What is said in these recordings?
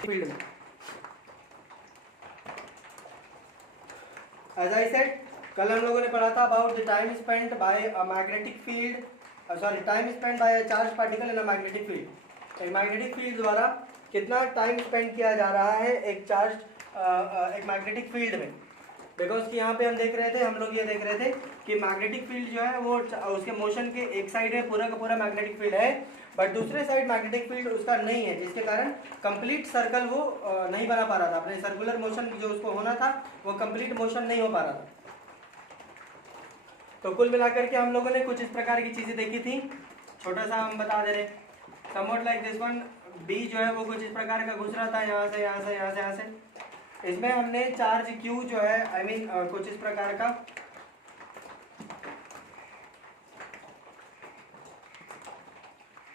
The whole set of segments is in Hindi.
फील्ड में। एज आई सेड, कल हम लोगों ने पढ़ा था about the time spent by a magnetic field, sorry time spent by a charge particle in a magnetic field. एक मैग्नेटिक फील्ड द्वारा कितना टाइम स्पेंड किया जा रहा है एक चार्ज एक मैग्नेटिक फील्ड में। बिकॉज कि यहाँ पे हम देख रहे थे, हम लोग ये देख रहे थे कि मैग्नेटिक फील्ड जो है वो उसके मोशन के एक साइड है पूरा का पूरा मैग्नेटिक फील्ड है, बट दूसरे साइड मैग्नेटिक फील्ड उसका नहीं है, जिसके कारण कंप्लीट सर्कल वो नहीं बना पा रहा था। अपने सर्कुलर मोशन जो उसको होना था वो कंप्लीट मोशन नहीं हो पा रहा था। तो कुल मिलाकर के हम लोगों ने कुछ इस प्रकार की चीजें देखी थी। छोटा सा हम बता दे रहे, somewhat like this one, B जो है वो कुछ इस प्रकार का घुस रहा था, यहाँ से यहाँ से यहाँ से यहाँ से। इसमें हमने चार्ज क्यू जो है आई मीन कुछ इस प्रकार का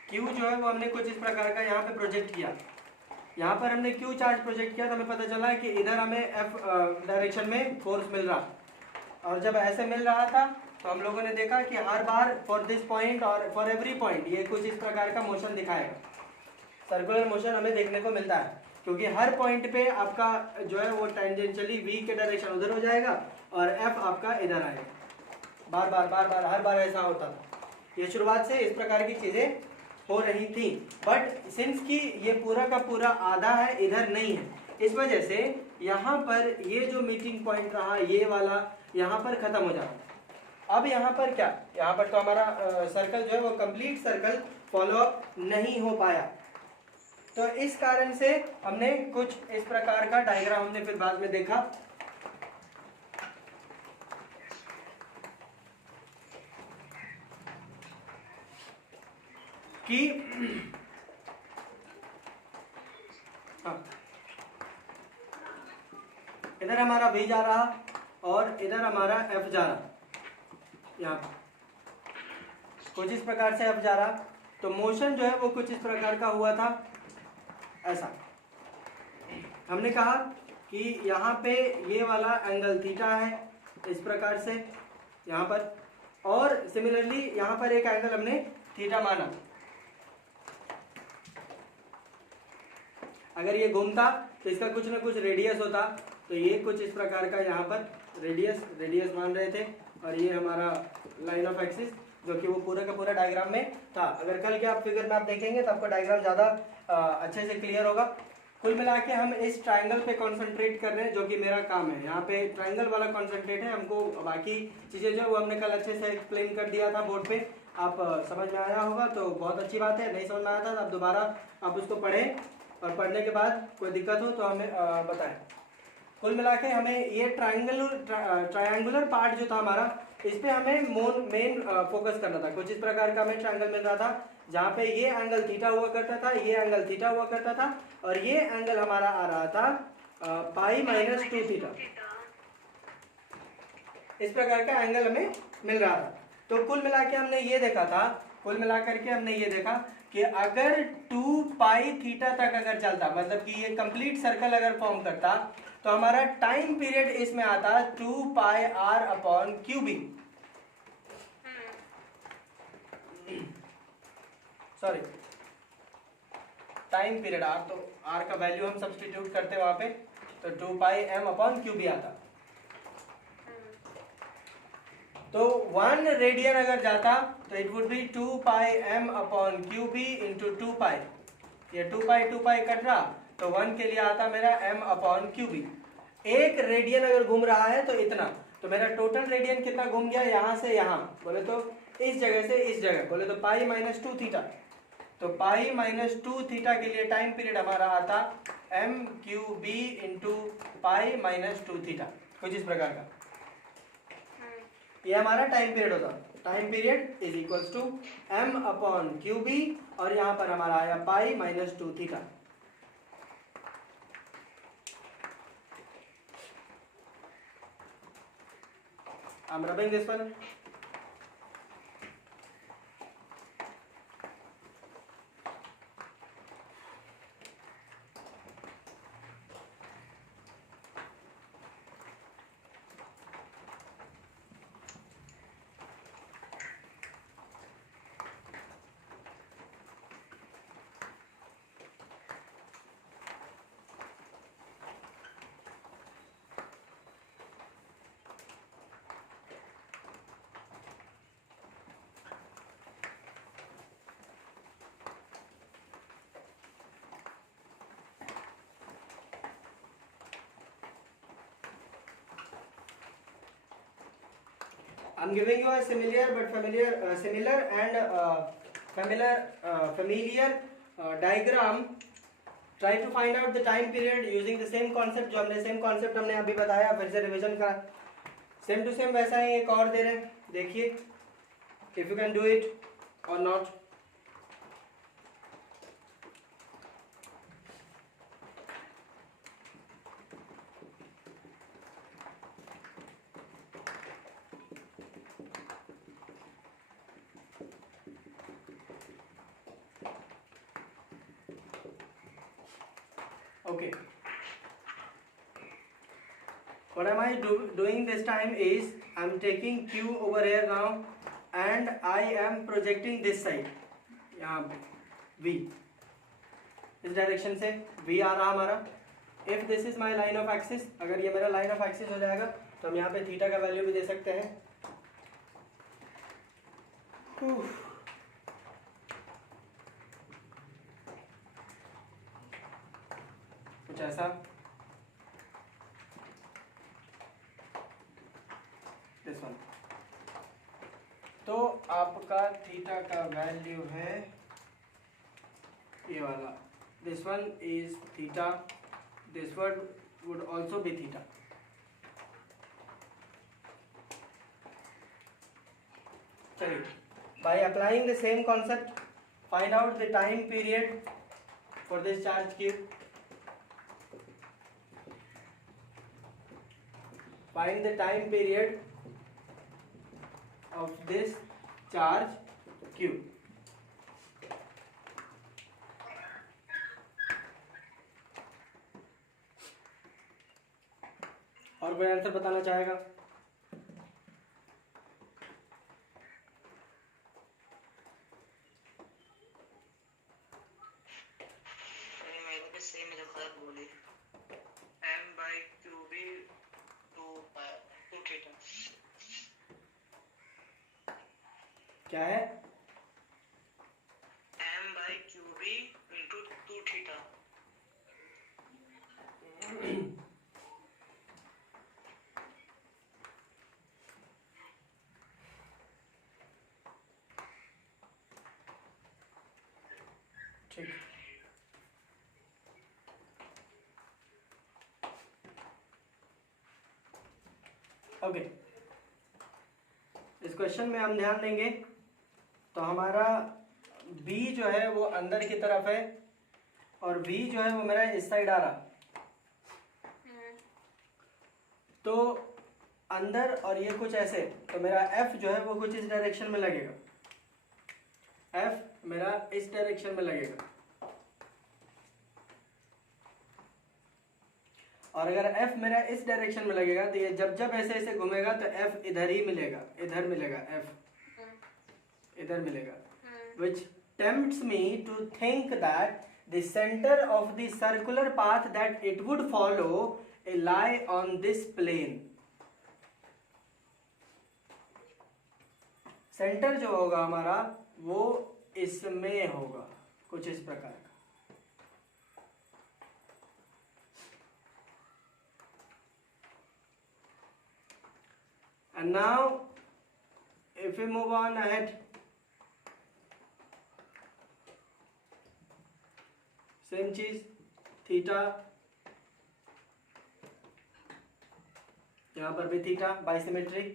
क्यू जो है वो हमने कुछ इस प्रकार का यहाँ पे प्रोजेक्ट किया। यहाँ पर हमने क्यू चार्ज प्रोजेक्ट किया तो हमें पता चला कि इधर हमें एफ डायरेक्शन में फोर्स मिल रहा, और जब ऐसे मिल रहा था तो हम लोगों ने देखा कि हर बार फॉर दिस पॉइंट और फॉर एवरी पॉइंट ये कुछ इस प्रकार का मोशन दिखाएगा। सर्कुलर मोशन हमें देखने को मिलता है क्योंकि हर पॉइंट पे आपका जो है वो टेंजेंशियली वी के डायरेक्शन उधर हो जाएगा और एफ आपका इधर आएगा। बार बार बार बार हर बार ऐसा होता था। ये शुरुआत से इस प्रकार की चीजें हो रही थी, बट सिंस कि ये पूरा का पूरा आधा है इधर नहीं है, इस वजह से यहाँ पर ये जो मीटिंग पॉइंट रहा ये वाला यहाँ पर खत्म हो जाता। अब यहाँ पर क्या, यहाँ पर तो हमारा सर्कल जो है वो कंप्लीट सर्कल फॉलो अप नहीं हो पाया। तो इस कारण से हमने कुछ इस प्रकार का डायग्राम हमने फिर बाद में देखा कि इधर हमारा V जा रहा और इधर हमारा F जा रहा, यहाँ कुछ इस प्रकार से F जा रहा। तो मोशन जो है वो कुछ इस प्रकार का हुआ था ऐसा। हमने कहा कि यहाँ पे ये वाला एंगल थीटा है इस प्रकार से यहाँ पर, और सिमिलरली यहाँ पर एक एंगल हमने थीटा माना। अगर ये घूमता तो इसका कुछ ना कुछ रेडियस होता, तो ये कुछ इस प्रकार का यहाँ पर रेडियस मान रहे थे, और ये हमारा लाइन ऑफ एक्सिस जो कि वो पूरा का पूरा डायग्राम में था। अगर कल के आप फिगर में आप देखेंगे तो आपको डायग्राम ज़्यादा अच्छे से क्लियर होगा। कुल मिला के हम इस ट्राइंगल पे कॉन्सेंट्रेट कर रहे हैं जो कि मेरा काम है। यहाँ पे ट्राइंगल वाला कॉन्सेंट्रेट है, हमको बाकी चीज़ें जो वो हमने कल अच्छे से एक्सप्लेन कर दिया था बोर्ड पे, आप समझ में आया होगा तो बहुत अच्छी बात है। नहीं समझ में आया था तो आप दोबारा आप उसको पढ़ें, और पढ़ने के बाद कोई दिक्कत हो तो हमें बताएं। कुल मिला के हमें ये ट्रायंगुलर पार्ट जो था हमारा, इस पे हमें मेन फोकस करना था। कुछ इस प्रकार का हमें ट्रायंगल मिल रहा था जहाँ पे ये एंगल थीटा हुआ करता था, ये एंगल थीटा हुआ करता था, और ये एंगल हमारा आ रहा था पाई माइनस 2 थीटा। इस प्रकार का एंगल हमें मिल रहा था। तो कुल मिला के हमने ये देखा था, कुल मिलाकर के हमने ये देखा कि अगर 2 पाई थीटा तक अगर चलता, मतलब कि ये कंप्लीट सर्कल अगर फॉर्म करता, तो हमारा टाइम पीरियड इसमें आता 2 pi r upon Q B. Sorry, time period r, तो आर का वैल्यू हम सब्स्टिट्यूट करते वहां पे, तो 2 pi m upon Q B आता। तो 1 रेडियन अगर जाता तो it would be 2 pi m upon Q B into 2 pi. ये 2 पाई कट रहा तो 1 के लिए आता मेरा m upon Q B. 1 radian अगर घूम रहा है तो इतना, तो मेरा टोटल रेडियन कितना घूम गया, यहाँ से यहाँ बोले तो इस जगह से इस जगह बोले तो पाई माइनस 2 थीटा। तो पाई माइनस 2 थीटा के लिए टाइम पीरियड हमारा आता M Q B into pi minus 2 theta, कुछ इस प्रकार का। ये हमारा टाइम पीरियड होता। Time period is equals to M upon Q B, और यहाँ पर हमारा आया pi minus 2 theta. I'm rubbing this one. I'm giving you a similar diagram. Try to find out the time period using the same concept. जो हमने same concept हमने अभी बताया, फिर से रिविजन करा. सेम टू सेम वैसा ही एक और दे रहे हैं, देखिए if you can do it or not. Okay. What am I doing this time is I'm taking Q over here now and I am projecting this side. यहाँ पे V इस डायरेक्शन से V आ रहा हमारा. If this is my line of axis, अगर ये मेरा line of axis हो जाएगा तो हम यहाँ पे थीटा का वैल्यू भी दे सकते हैं. कुछ ऐसा. This one. तो आपका थीटा का वैल्यू है ये वाला. This one is theta. This one would also be theta. चलिए, by applying the same concept find out the time period for this charge Q. Find the time period of this charge Q. और कोई आंसर बताना चाहेगा? मेरे को सेम ही रखा है. बोली m/qb 2 थीटा. क्या है? m/qb into 2 theta. ठीक. ओके. इस क्वेश्चन में हम ध्यान देंगे तो हमारा B जो है वो अंदर की तरफ है और V जो है वो मेरा इस साइड आ रहा. तो अंदर और ये कुछ ऐसे, तो मेरा F जो है वो कुछ इस डायरेक्शन में लगेगा. F मेरा इस डायरेक्शन में लगेगा. और अगर F मेरा इस डायरेक्शन में लगेगा तो ये जब जब ऐसे ऐसे घूमेगा तो F इधर ही मिलेगा, इधर मिलेगा. F इधर मिलेगा. Which tempts me to think that the center of the circular path that it would follow lie on this plane. Centre जो होगा हमारा वो इसमें होगा, कुछ इस प्रकार का. And now if we move on ahead, same चीज थीटा, यहाँ पर भी theta by symmetry.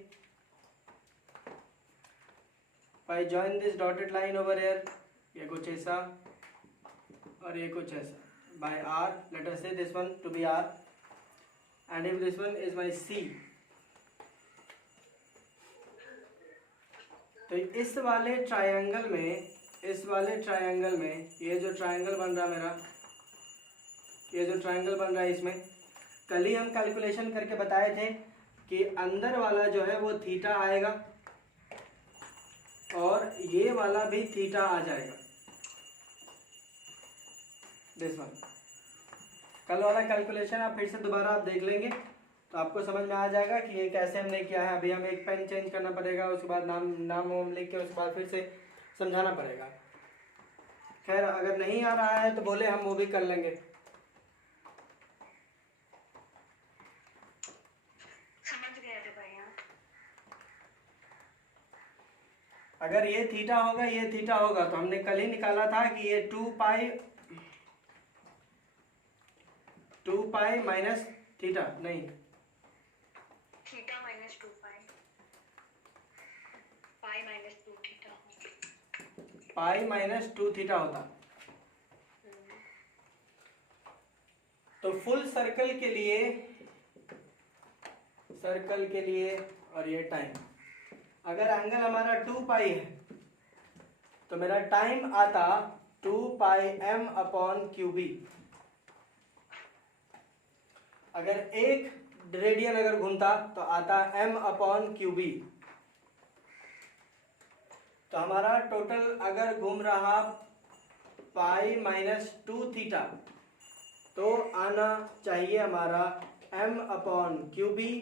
If I join this dotted line over here, ये कुछ ऐसा और ये कुछ ऐसा by R, let us say this one to be R, and if this one is my C, तो इस वाले ट्रायंगल में ये जो ट्रायंगल बन रहा मेरा, ये जो ट्रायंगल बन रहा है इसमें कल ही हम कैलकुलेशन करके बताए थे कि अंदर वाला जो है वो थीटा आएगा और ये वाला भी थीटा आ जाएगा. This one. कल वाला कैलकुलेशन आप फिर से दोबारा आप देख लेंगे तो आपको समझ में आ जाएगा कि ये कैसे हमने किया है. अभी हमें एक पेन चेंज करना पड़ेगा, उसके बाद नाम लिख के उसके बाद फिर से समझाना पड़ेगा. खैर अगर नहीं आ रहा है तो बोले, हम वो भी कर लेंगे. समझ गए थे भैया. अगर ये थीटा होगा ये थीटा होगा, तो हमने कल ही निकाला था कि ये 2 पाई माइनस थीटा, नहीं थीटा माइनस 2 पाई, pi minus 2 theta, pi minus 2 theta होता। तो फुल सर्कल के लिए और ये टाइम, अगर एंगल हमारा 2 पाई है तो मेरा टाइम आता 2 पाई m अपॉन क्यूबी। अगर एक रेडियन अगर घूमता तो आता m अपॉन क्यूबी। तो हमारा टोटल अगर घूम रहा पाई माइनस 2 थीटा, तो आना चाहिए हमारा m upon Q B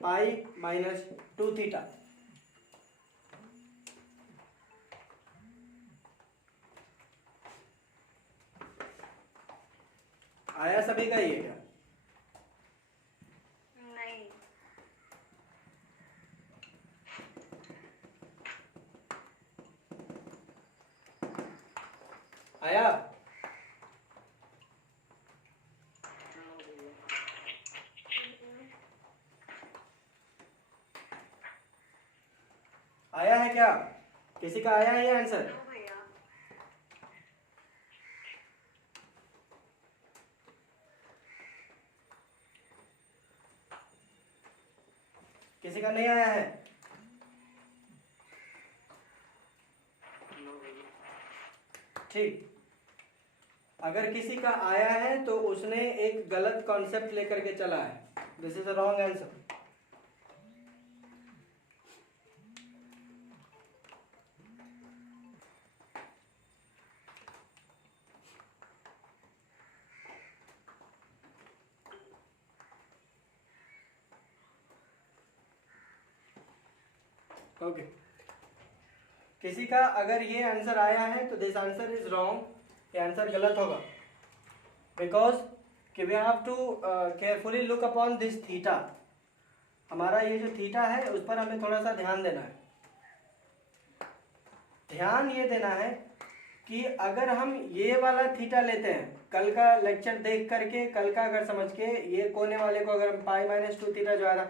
pi minus 2 theta. आया सभी का ये क्या? नहीं आया? आया है क्या? किसी का आया है ये आंसर? नो भैया, किसी का नहीं आया है? ठीक, अगर किसी का आया है तो उसने एक गलत कॉन्सेप्ट लेकर के चला है। This is a wrong answer. Okay, किसी का अगर ये आंसर आया है तो दिस आंसर इज रॉन्ग, ये आंसर गलत होगा। बिकॉज कि we have to carefully look upon this theta. हमारा ये जो थीटा है उस पर हमें थोड़ा सा ध्यान देना है। ध्यान ये देना है कि अगर हम ये वाला थीटा लेते हैं, कल का लेक्चर देख करके, कल का अगर समझ के, ये कोने वाले को अगर हम पाई माइनस 2 थीटा जो आ रहा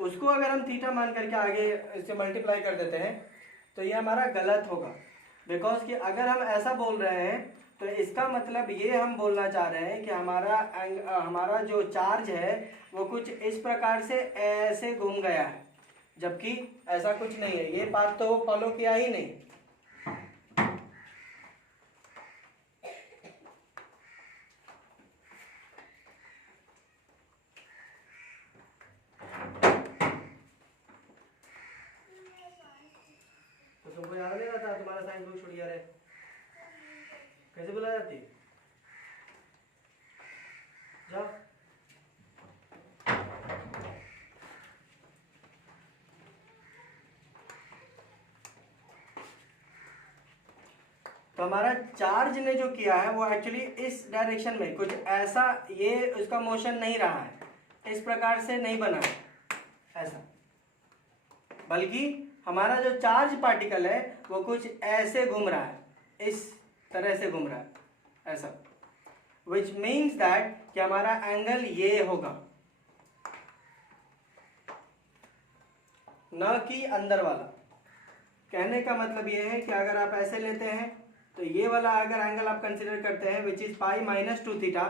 उसको अगर हम थीटा मान करके आगे इससे मल्टीप्लाई कर देते हैं तो ये हमारा गलत होगा। बिकॉज कि अगर हम ऐसा बोल रहे हैं तो इसका मतलब ये हम बोलना चाह रहे हैं कि हमारा जो चार्ज है वो कुछ इस प्रकार से ऐसे घूम गया है, जबकि ऐसा कुछ नहीं है। ये बात तो फॉलो किया ही नहीं। तो तुमको याद नहीं रहता? तुम्हारा साइंस बुक छूट गया रे, कैसे बुला जाती? जाओ। तो हमारा चार्ज ने जो किया है वो एक्चुअली इस डायरेक्शन में कुछ ऐसा, ये उसका मोशन नहीं रहा है, इस प्रकार से नहीं बना है ऐसा, बल्कि हमारा जो चार्ज पार्टिकल है वो कुछ ऐसे घूम रहा है, इस तरह से घूम रहा है ऐसा। विच मीन्स दैट कि हमारा एंगल ये होगा, न कि अंदर वाला। कहने का मतलब ये है कि अगर आप ऐसे लेते हैं तो ये वाला अगर एंगल आप कंसिडर करते हैं which is pi minus 2 theta,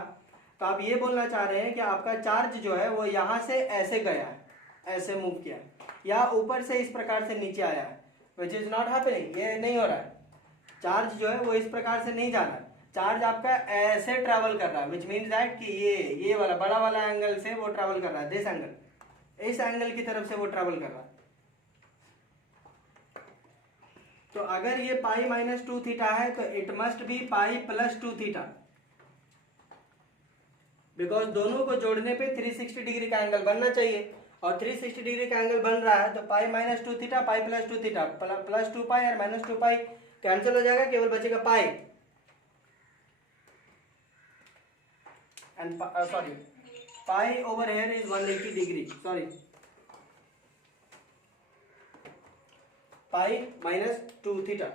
तो आप ये बोलना चाह रहे हैं कि आपका चार्ज जो है वो यहाँ से ऐसे गया है, ऐसे मूव किया है, या ऊपर से इस प्रकार से नीचे आया है, विच इज नॉट हैपनिंग। ये नहीं हो रहा है। चार्ज जो है वो इस प्रकार से नहीं जा रहा है, चार्ज आपका ऐसे ट्रैवल कर रहा है, विच मीन्स दैट कि ये वाला बड़ा वाला एंगल से वो ट्रैवल कर रहा है, दिस एंगल, इस एंगल की तरफ से वो ट्रैवल कर रहा है। तो अगर ये पाई माइनस 2 थीटा है तो it must be pi plus 2 theta, because दोनों को जोड़ने पे 360 डिग्री का एंगल बनना चाहिए, और 360 डिग्री का एंगल बन रहा है तो pi minus 2 theta pi plus 2 theta, plus 2 pi और माइनस 2 पाई कैंसिल हो जाएगा, केवल बचेगा pi. And sorry, pi over here is 180 degree, sorry pi minus 2 theta.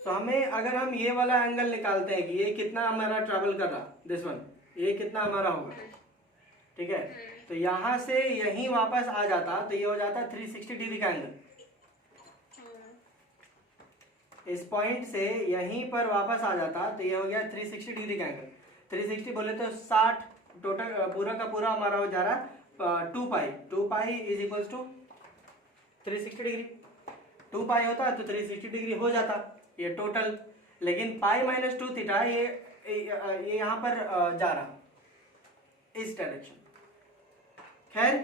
तो हमें अगर हम ये वाला एंगल निकालते हैं कि ये कितना हमारा ट्रैवल कर रहा, दिस वन, ये कितना हमारा होगा, ठीक है, तो यहाँ से यहीं वापस आ जाता तो ये हो जाता 360 डिग्री का एंगल। इस पॉइंट से यहीं पर वापस आ जाता तो ये हो गया 360 डिग्री का एंगल। 360 बोले तो 60, टोटल पूरा का पूरा हमारा हो जा रहा 2 pi. 2 pi is equals to 360 degree. 2 pi होता तो 360 डिग्री हो जाता ये टोटल, लेकिन पाई माइनस 2 थीटा ये यहाँ पर जा रहा इस डायरेक्शन। खैर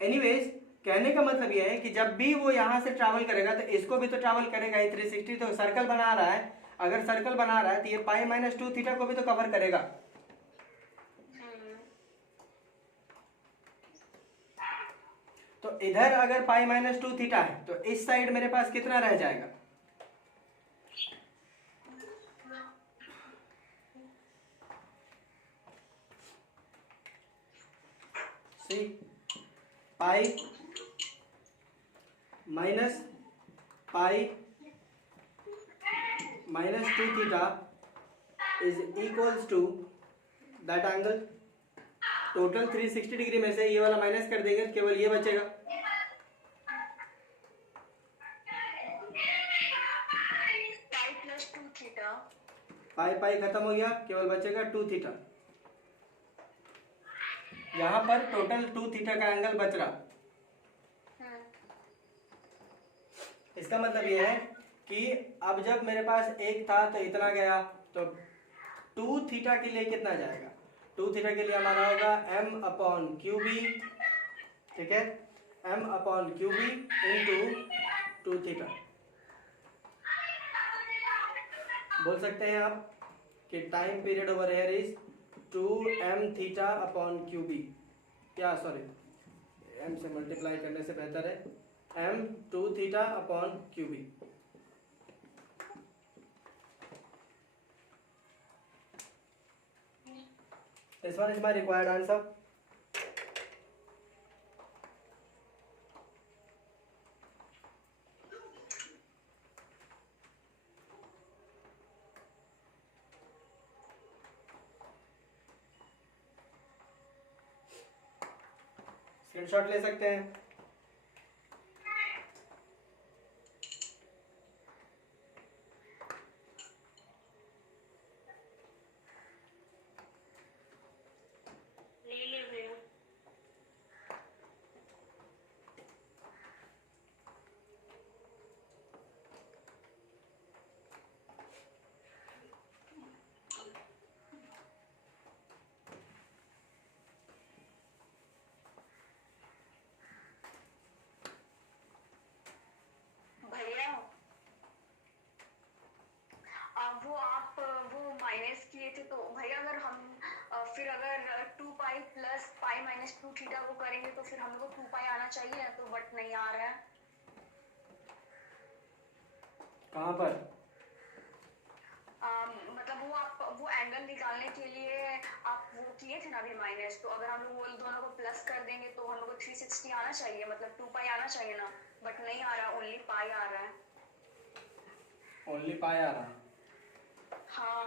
एनीवेज, कहने का मतलब यह है कि जब भी वो यहाँ से ट्रैवल करेगा तो इसको भी तो ट्रैवल करेगा ही 360, तो सर्कल बना रहा है, अगर सर्कल बना रहा है तो ये पाई माइनस 2 थीटा को भी तो कवर करेगा। तो इधर अगर पाई माइनस 2 थीटा है तो इस साइड मेरे पास कितना रह जाएगा, see pi minus pi minus 2 theta is equals to that angle. Total 360 degree में से ये वाला माइनस कर देंगे, केवल ये बचेगा। पाई प्लस 2 थीटा, पाई पाई खत्म हो गया, केवल बचेगा 2 थीटा। यहाँ पर टोटल 2 थीटा का एंगल बच रहा। इसका मतलब ये है कि अब जब मेरे पास एक था तो इतना गया, तो 2 थीटा के लिए कितना जाएगा, 2 थीटा के लिए हमारा होगा m अपॉन क्यू बी, ठीक है, m upon Q B into 2 theta. बोल सकते हैं आप कि time period over here is 2m theta upon Q B, क्या सॉरी m से मल्टीप्लाई करने से बेहतर है m 2 theta upon Q B. This one is my required answer. Screenshot ले सकते हैं। ले ले भैया। भैया वो माइनस किए थे, तो भैया अगर हम फिर अगर 2 pi plus pi minus 2 theta वो करेंगे तो फिर हम लोग को 2 पाई आना चाहिए ना, तो बट नहीं आ रहा है। कहाँ पर? मतलब वो एंगल निकालने के लिए आप वो किए थे ना अभी माइनस, तो अगर हम लोग वो दोनों को प्लस कर देंगे तो हम लोग को 360 आना चाहिए, मतलब 2 पाई आना चाहिए ना, बट नहीं आ रहा, ओनली पाई आ रहा है। ओनली पाई आ रहा। हाँ,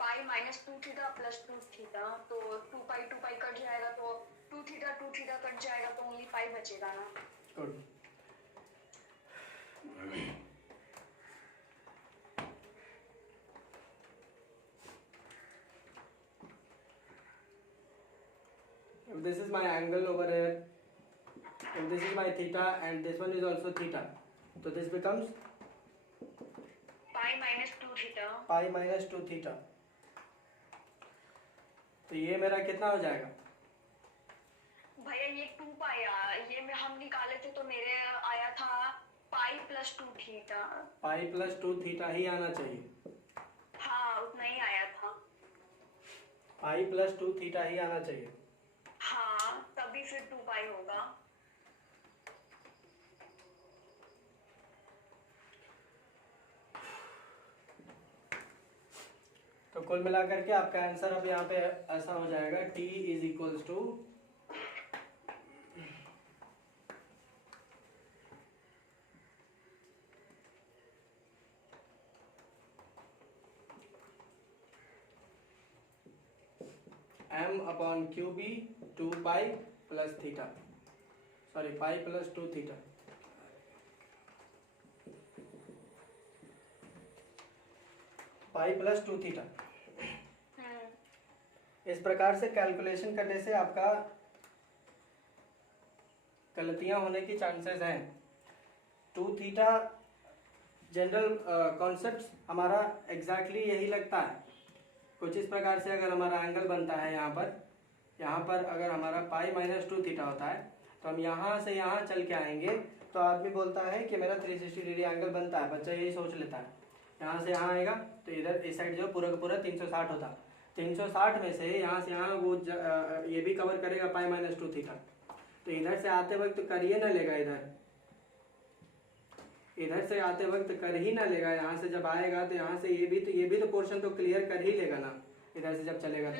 पाई माइनस 2 थीटा प्लस 2 थीटा, तो 2 पाई कट जाएगा, तो 2 थीटा कट जाएगा, तो ओनली पाई बचेगा ना। Good. If this is my angle over here, if this is my theta and this one is also theta, so this becomes pi minus 2 theta. Pi minus 2 theta. तो ये मेरा कितना हो जाएगा भैया? ये 2 पाई ये में हम निकाले थे तो मेरे आया था pi plus 2 theta. Pi plus 2 theta ही आना चाहिए। हाँ, उतना ही आया था। पाई प्लस 2 थीटा ही आना चाहिए। हाँ, तभी फिर 2 पाई होगा। कुल मिला करके आपका आंसर अब यहाँ पे ऐसा हो जाएगा t is equals to m upon Q B 2 pi plus theta, sorry pi plus 2 theta. Pi plus 2 theta. इस प्रकार से कैलकुलेशन करने से आपका गलतियां होने की चांसेस हैं। 2 थीटा जनरल कॉन्सेप्ट हमारा एग्जैक्टली यही लगता है। कुछ इस प्रकार से अगर हमारा एंगल बनता है यहाँ पर अगर हमारा पाई माइनस 2 थीटा होता है तो हम यहाँ से यहाँ चल के आएंगे तो आदमी बोलता है कि मेरा 360 डिग्री एंगल बनता है, बच्चा यही सोच लेता है। यहाँ से यहाँ आएगा तो इधर इस साइड जो पूरा का पूरा 360 होता है। 360 में से यहाँ वो ये भी कवर करेगा पाई माइनस 2 थीटा, तो इधर से आते वक्त करिए ना लेगा, इधर से आते वक्त कर ही ना लेगा। यहाँ से जब आएगा तो यहाँ से ये भी तो पोर्शन तो क्लियर कर ही लेगा ना इधर से जब चलेगा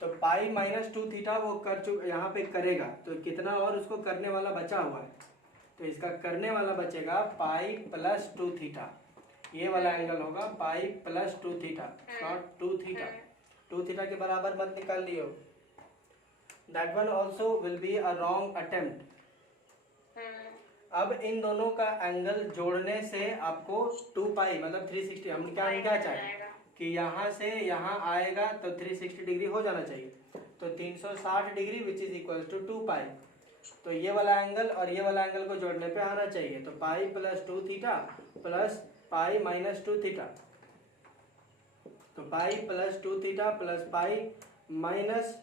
तो पाई माइनस 2 थीटा वो यहाँ पे करेगा, तो कितना और उसको करने वाला बचा हुआ है, तो इसका करने वाला बचेगा पाई प्लस 2 थीटा। ये वाला एंगल होगा pi plus 2 theta, not 2 theta. 2 theta के बराबर मत निकाल लियो, that one also will be a wrong attempt. अब इन दोनों का एंगल जोड़ने से आपको 2 पाई मतलब 360, हम क्या चाहें कि यहाँ से यहाँ आएगा तो 360 डिग्री हो जाना चाहिए, तो 360 degree which is equal to 2 pi. तो ये वाला एंगल और ये वाला एंगल को जोड़ने पे आना चाहिए, तो pi plus 2 theta plus pi minus 2 theta, तो pi plus 2 theta plus pi minus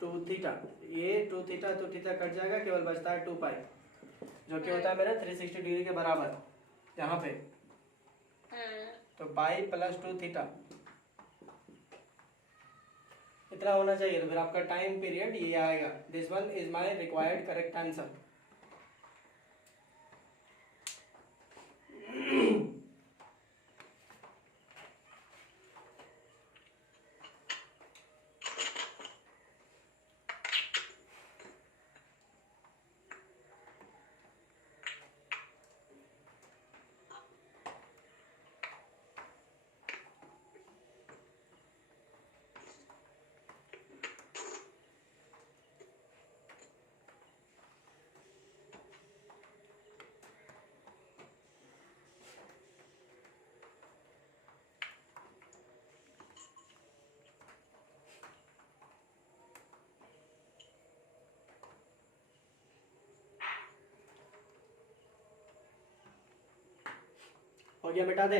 2 theta. ये 2 थीटा 2 थीटा कट जाएगा, केवल बचता है 2 पाई, जो कि होता है मेरा 360 डिग्री के बराबर यहाँ पे। तो पाई प्लस 2 थीटा इतना होना चाहिए, तो फिर आपका टाइम पीरियड ये आएगा। This one is my required correct answer. हो गया, मिटा दे।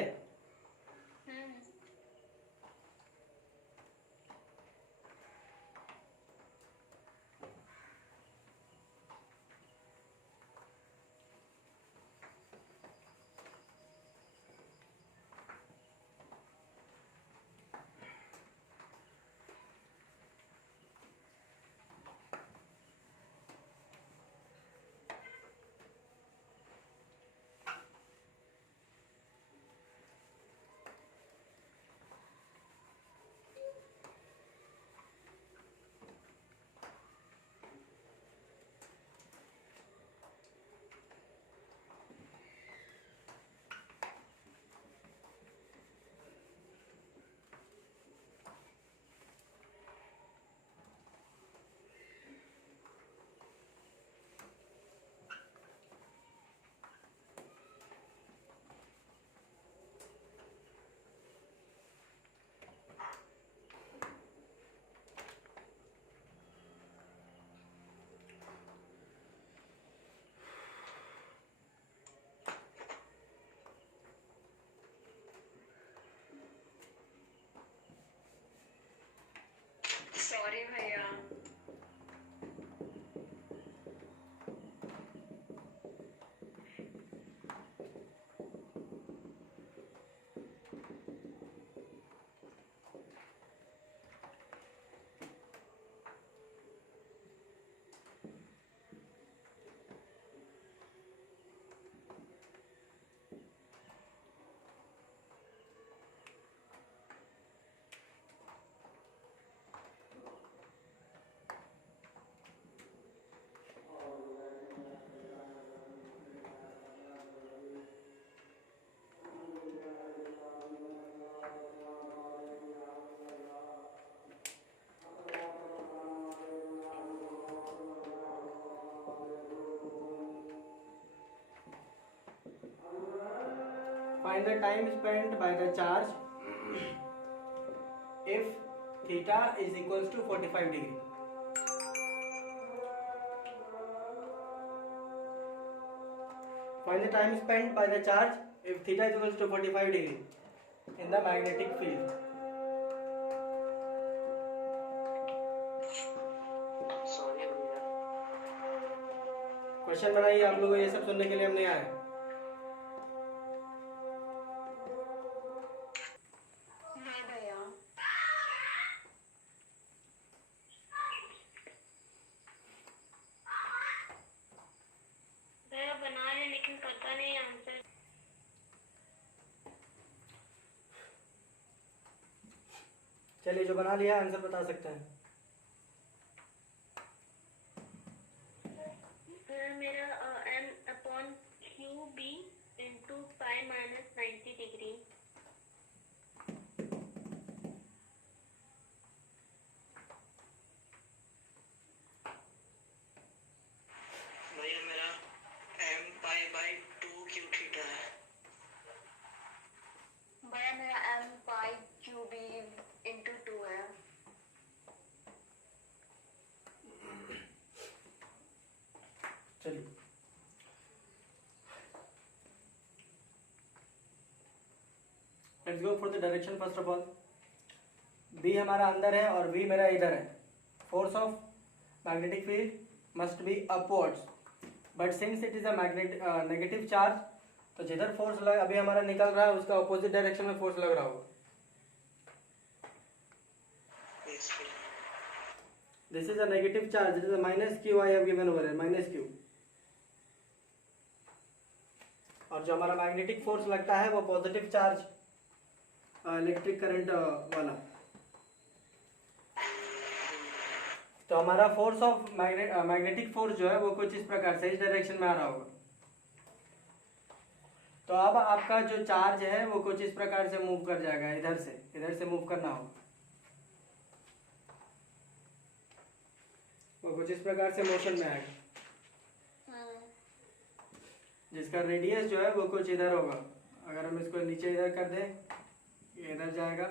find the time spent by the charge if theta is equals to 45 degree. Find the time spent by the charge if theta is equals to 45 degree in the magnetic field. Question बनाइए, आप लोगों को ये सब सुनने के लिए हम नहीं आए। बना ले लेकिन पता नहीं आंसर। चलिए, जो बना लिया आंसर बता सकते हैं। मेरा m upon Q B into pi minus 90 degree. भैया मेरा m pi by 2 Q theta है। भैया मेरा m pi Q B into 2 है। चलिए, let's go for the direction. First of all B हमारा अंदर है और वी मेरा इधर है। Force of magnetic field must be upwards, but since it is a negative charge, तो जिधर फोर्स अभी हमारा निकल रहा है उसका ऑपोजिट डायरेक्शन में फोर्स लग रहा होगा। This is a negative charge, it is a minus Q I have given over है, माइनस क्यू। और जो हमारा मैग्नेटिक फोर्स लगता है वो पॉजिटिव चार्ज इलेक्ट्रिक करंट वाला। तो हमारा फोर्स ऑफ मैग्नेटिक फोर्स जो है वो कुछ इस प्रकार से इस डायरेक्शन में आ रहा होगा। तो अब आपका जो चार्ज है वो कुछ इस प्रकार से मूव कर जाएगा, इधर से मूव करना होगा। वो कुछ इस प्रकार से मोशन में आएगा, जिसका रेडियस जो है वो कुछ इधर होगा। अगर हम इसको नीचे इधर कर दें, ये इधर जाएगा।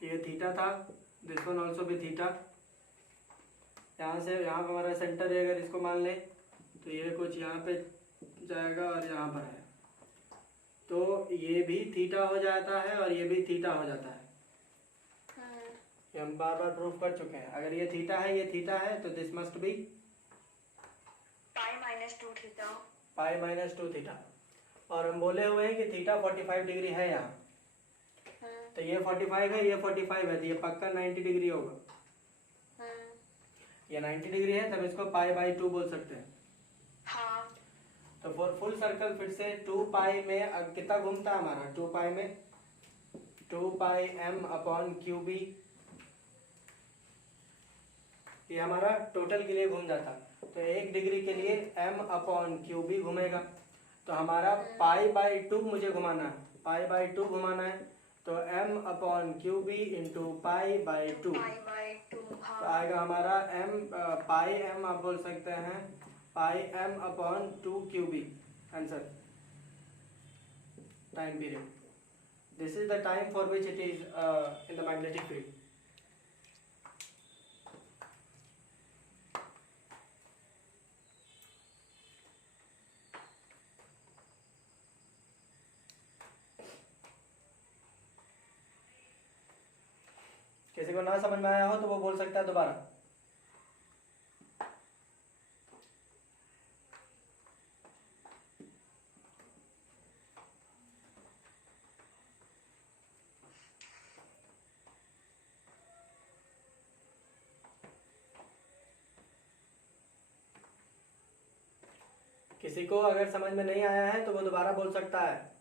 ये थीटा था, दिस वन ऑल्सो भी थीटा। यहाँ से यहाँ पर हमारा सेंटर है, अगर इसको मान लें तो ये कुछ यहाँ पे जाएगा और यहाँ पर है, तो ये भी थीटा हो जाता है और ये भी थीटा हो जाता है। ये हम बार बार प्रूफ कर चुके हैं। अगर ये थीटा है तो this must be pi minus 2 theta. Pi minus 2 theta. और हम बोले हुए हैं कि थीटा 45 डिग्री है यहाँ, तो ये 45 है, ये 45 है, तो ये पक्का 90 डिग्री होगा। ये 90 डिग्री है, तब इसको पाई बाई 2 बोल सकते हैं। हाँ। तो फॉर फुल सर्कल फिर से 2 पाई में कितना घूमता है हमारा? 2 पाई में 2 pi m upon Q B, ये हमारा टोटल के लिए घूम जाता। तो 1 डिग्री के लिए m अपॉन क्यू बी घूमेगा। तो हमारा पाई बाई 2 मुझे घुमाना है, पाई बाई 2 घुमाना है, तो m upon Q B into pi by 2 तो आएगा हमारा पाई m, आप बोल सकते हैं pi m upon 2 Q B. Answer time period, this is the time for which it is in the magnetic field. किसी को ना समझ में आया हो तो वो बोल सकता है दोबारा। किसी को अगर समझ में नहीं आया है तो वो दोबारा बोल सकता है।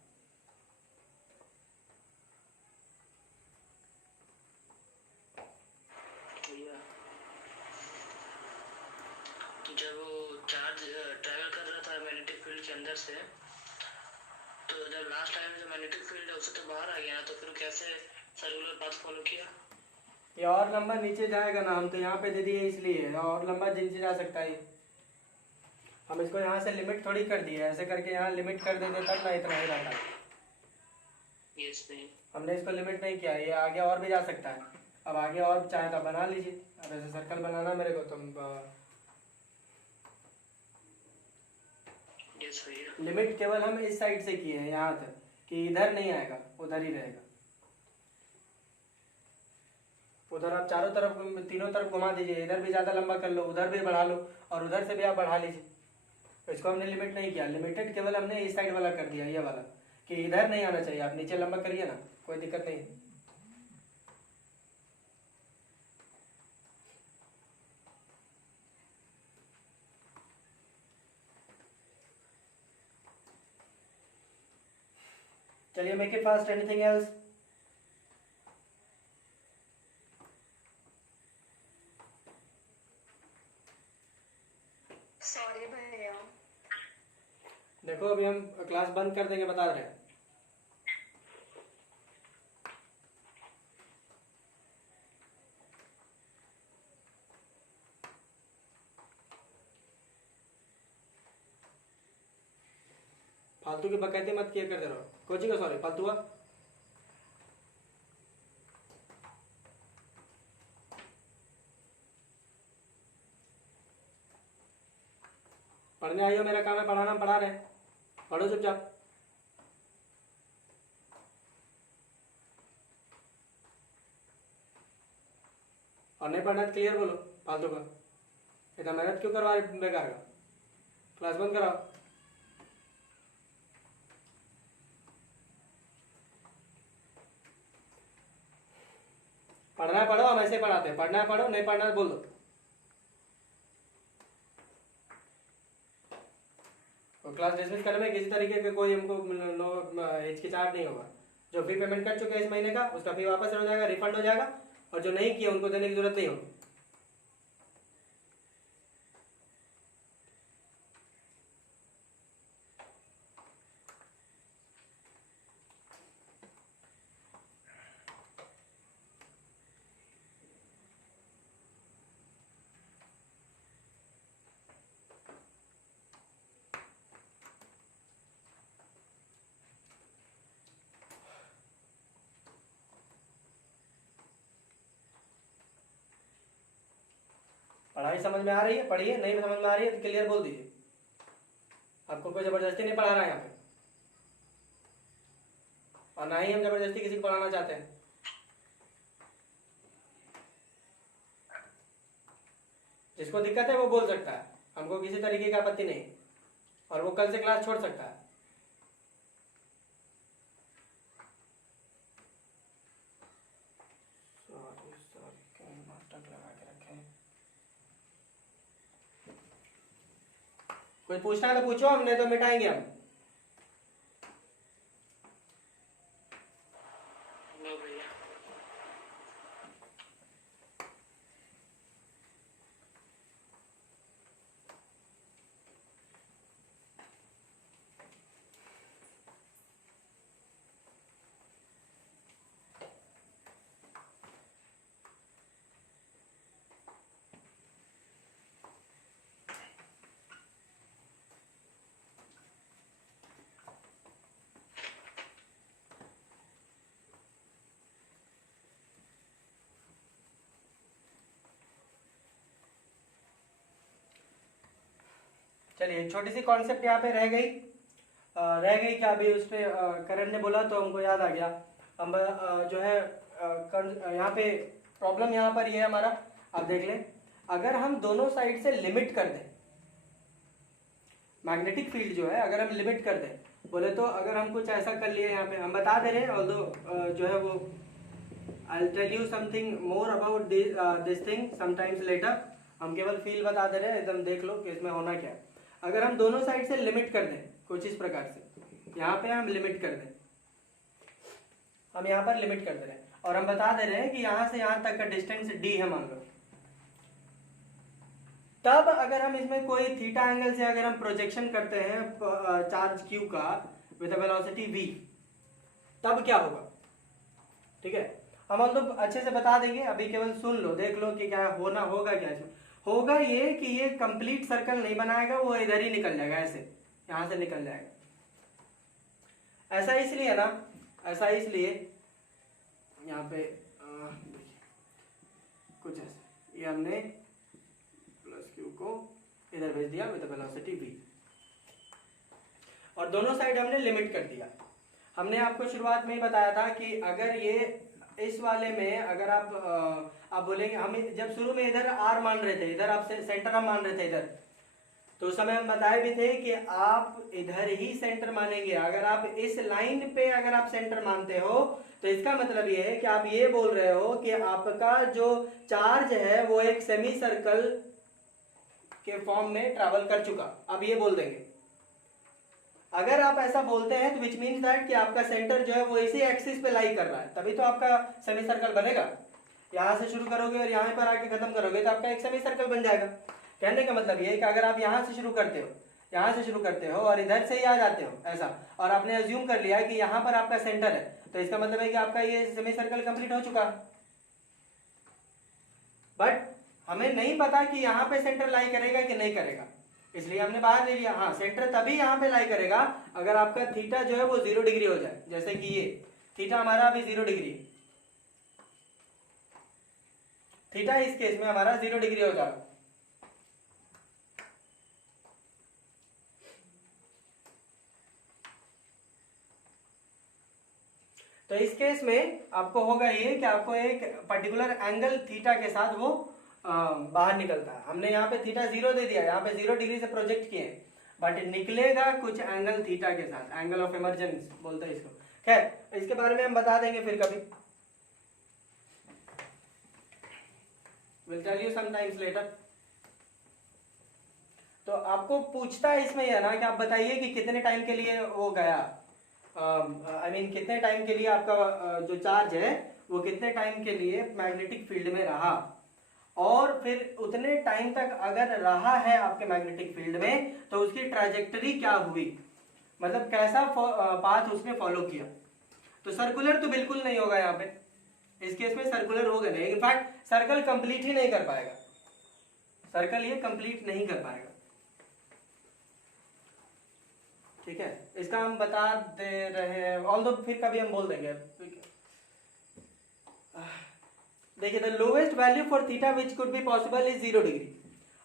जब वो चार्ज ट्रैवल कर रहा था मैग्नेटिक फील्ड के अंदर से, तो जब लास्ट टाइम जो मैग्नेटिक फील्ड है उससे तो बाहर आ गया, तो फिर कैसे सर्कुलर पाथ फॉलो किया? ये और लंबा नीचे जाएगा ना, हम तो यहाँ पे दे दिए इसलिए, और लंबा नीचे जा सकता है। हम इसको यहाँ से लिमिट थोड़ी कर दिए, ऐसे करके यहाँ लिमिट कर देते तब ना इतना ही रहता। यस भैया। हमने इसको लिमिट नहीं किया, ये आगे और भी जा सकता है। अब आगे और चाहे तो बना लीजिए। अब ऐसे सर्कल बनाना मेरे को, तुम यस भैया। लिमिट केवल हम इस साइड से किए हैं यहाँ तक, कि इधर नहीं आएगा, उधर ही रहेगा। उधर आप चारों तरफ, तीनों तरफ घुमा दीजिए, इधर भी ज़्यादा लंबा कर लो, उधर भी बढ़ा लो, और उधर से भी आप बढ़ा लीजिए। तो इसको हमने लिमिट नहीं किया, लिमिटेड केवल हमने इस साइड वाला कर दिया, ये वाला, कि इधर नहीं आना चाहिए। आप नीचे लंबा करिए ना, कोई दिक्कत नहीं। चलिए, make it fast. Anything else? Sorry भैया। देखो अभी हम क्लास बंद कर देंगे, बता रहे हैं। फालतू की बकैती मत किया करते रहो। कोचिंग का सॉरी, फालतू का। पढ़ने आई हो, मेरा काम है पढ़ाना, हम पढ़ा रहे हैं, पढ़ो चुपचाप। और नहीं पढ़ना तो क्लियर बोलो, फालतू का। इतना मेहनत क्यों करवा रहे बेकार का? क्लास बंद कराओ। पढ़ना है पढ़ो, हम ऐसे पढ़ाते हैं। पढ़ना है पढ़ो, नहीं पढ़ना है बोल दो। और क्लास डिसमिस करने में किसी तरीके का कोई हमको हिचकिचाहट नहीं होगा। जो फी पेमेंट कर चुके हैं इस महीने का, उसका फी वापस हो जाएगा, रिफंड हो जाएगा। और जो नहीं किया उनको देने की जरूरत नहीं होगी। पढ़ाई समझ में आ रही है, पढ़िए। नहीं समझ में आ रही है तो क्लियर बोल दीजिए। आपको कोई जबरदस्ती नहीं पढ़ा रहा है यहाँ पे, और ना ही हम जबरदस्ती किसी को पढ़ाना चाहते हैं। जिसको दिक्कत है वो बोल सकता है, हमको किसी तरीके की आपत्ति नहीं, और वो कल से क्लास छोड़ सकता है। कोई पूछना है तो पूछो, हम नहीं तो मिटाएंगे हम। नो भैया। चलिए, छोटी सी कॉन्सेप्ट यहाँ पे रह गई क्या अभी उस पर करण ने बोला तो हमको याद आ गया। हम जो है यहाँ पे प्रॉब्लम यहाँ पर ये है हमारा, आप देख लें। अगर हम दोनों साइड से लिमिट कर दें मैग्नेटिक फील्ड जो है, अगर हम लिमिट कर दें, बोले तो अगर हम कुछ ऐसा कर लिए यहाँ पे, हम बता दे रहे हैं ऑल्दो जो है वो I'll tell you something more about this thing sometimes later। हम केवल फील बता दे रहे हैं, एकदम देख लो कि इसमें होना क्या है। अगर हम दोनों साइड से लिमिट कर दें कुछ इस प्रकार से, यहाँ पे हम लिमिट कर दें, हम यहाँ पर लिमिट कर दे रहे हैं, और हम बता दे रहे हैं कि यहाँ से यहाँ तक का डिस्टेंस d है मान लो। तब अगर हम इसमें कोई थीटा एंगल से अगर हम प्रोजेक्शन करते हैं चार्ज q का विद वेलोसिटी v, तब क्या होगा? ठीक है, हम तो अच्छे से बता देंगे, अभी केवल सुन लो, देख लो कि क्या होना होगा, क्या इसमें होगा ये कि ये कंप्लीट सर्कल नहीं बनाएगा, वो इधर ही निकल जाएगा, ऐसे यहां से निकल जाएगा। ऐसा इसलिए ना, ऐसा इसलिए यहाँ पे कुछ ऐसा, ये हमने प्लस क्यू को इधर भेज दिया विद वेलोसिटी v, और दोनों साइड हमने लिमिट कर दिया। हमने आपको शुरुआत में ही बताया था कि अगर ये इस वाले में अगर आप बोलेंगे, हम जब शुरू में इधर r मान रहे थे, इधर आप सेंटर हम मान रहे थे इधर, तो उस समय हम बताए भी थे कि आप इधर ही सेंटर मानेंगे। अगर आप इस लाइन पे अगर आप सेंटर मानते हो तो इसका मतलब ये है कि आप ये बोल रहे हो कि आपका जो चार्ज है वो एक सेमी सर्कल के फॉर्म में ट्रैवल कर चुका, आप ये बोल देंगे। अगर आप ऐसा बोलते हैं तो विच मीन्स दैट कि आपका सेंटर जो है वो इसी एक्सिस पे लाई कर रहा है, तभी तो आपका सेमी सर्कल बनेगा। यहां से शुरू करोगे और यहां पर आके खत्म करोगे तो आपका एक सेमी सर्कल बन जाएगा। कहने का मतलब ये है कि अगर आप यहां से शुरू करते हो, यहां से शुरू करते हो और इधर से ही आ जाते हो ऐसा, और आपने अज्यूम कर लिया कि यहां पर आपका सेंटर है, तो इसका मतलब है कि आपका ये सेमी सर्कल कंप्लीट हो चुका। बट हमें नहीं पता कि यहाँ पे सेंटर लाई करेगा कि नहीं करेगा, इसलिए हमने बाहर ले लिया। हाँ, सेंटर तभी यहाँ पे लाई करेगा अगर आपका थीटा जो है वो 0 डिग्री हो जाए, जैसे कि ये थीटा हमारा अभी 0 डिग्री, थीटा इस केस में हमारा 0 डिग्री हो जाएगा। तो इस केस में आपको होगा ये कि आपको एक पर्टिकुलर एंगल थीटा के साथ वो बाहर निकलता है। हमने यहाँ पे थीटा 0 दे दिया, यहाँ पे 0 डिग्री से प्रोजेक्ट किए, बट निकलेगा कुछ एंगल थीटा के साथ, एंगल ऑफ इमर्जेंस बोलते हैं इसको। खैर, इसके बारे में हम बता देंगे फिर कभी, will tell you sometimes later. तो आपको पूछता है इसमें यह ना कि आप बताइए कि कितने टाइम के लिए वो गया, I mean, कितने टाइम के लिए आपका जो चार्ज है वो कितने टाइम के लिए मैग्नेटिक फील्ड में रहा, और फिर उतने टाइम तक अगर रहा है आपके मैग्नेटिक फील्ड में तो उसकी ट्रैजेक्टरी क्या हुई, मतलब कैसा पाथ उसने फॉलो किया। तो सर्कुलर तो बिल्कुल नहीं होगा यहाँ पे, इस केस में सर्कुलर होगा नहीं, इनफैक्ट सर्कल कंप्लीट ही नहीं कर पाएगा, सर्कल ये कंप्लीट नहीं कर पाएगा। ठीक है, इसका हम बता दे रहे हैं, ऑल्दो फिर कभी हम बोल देंगे। देखिए, the lowest value for theta which could be possible is 0 degree,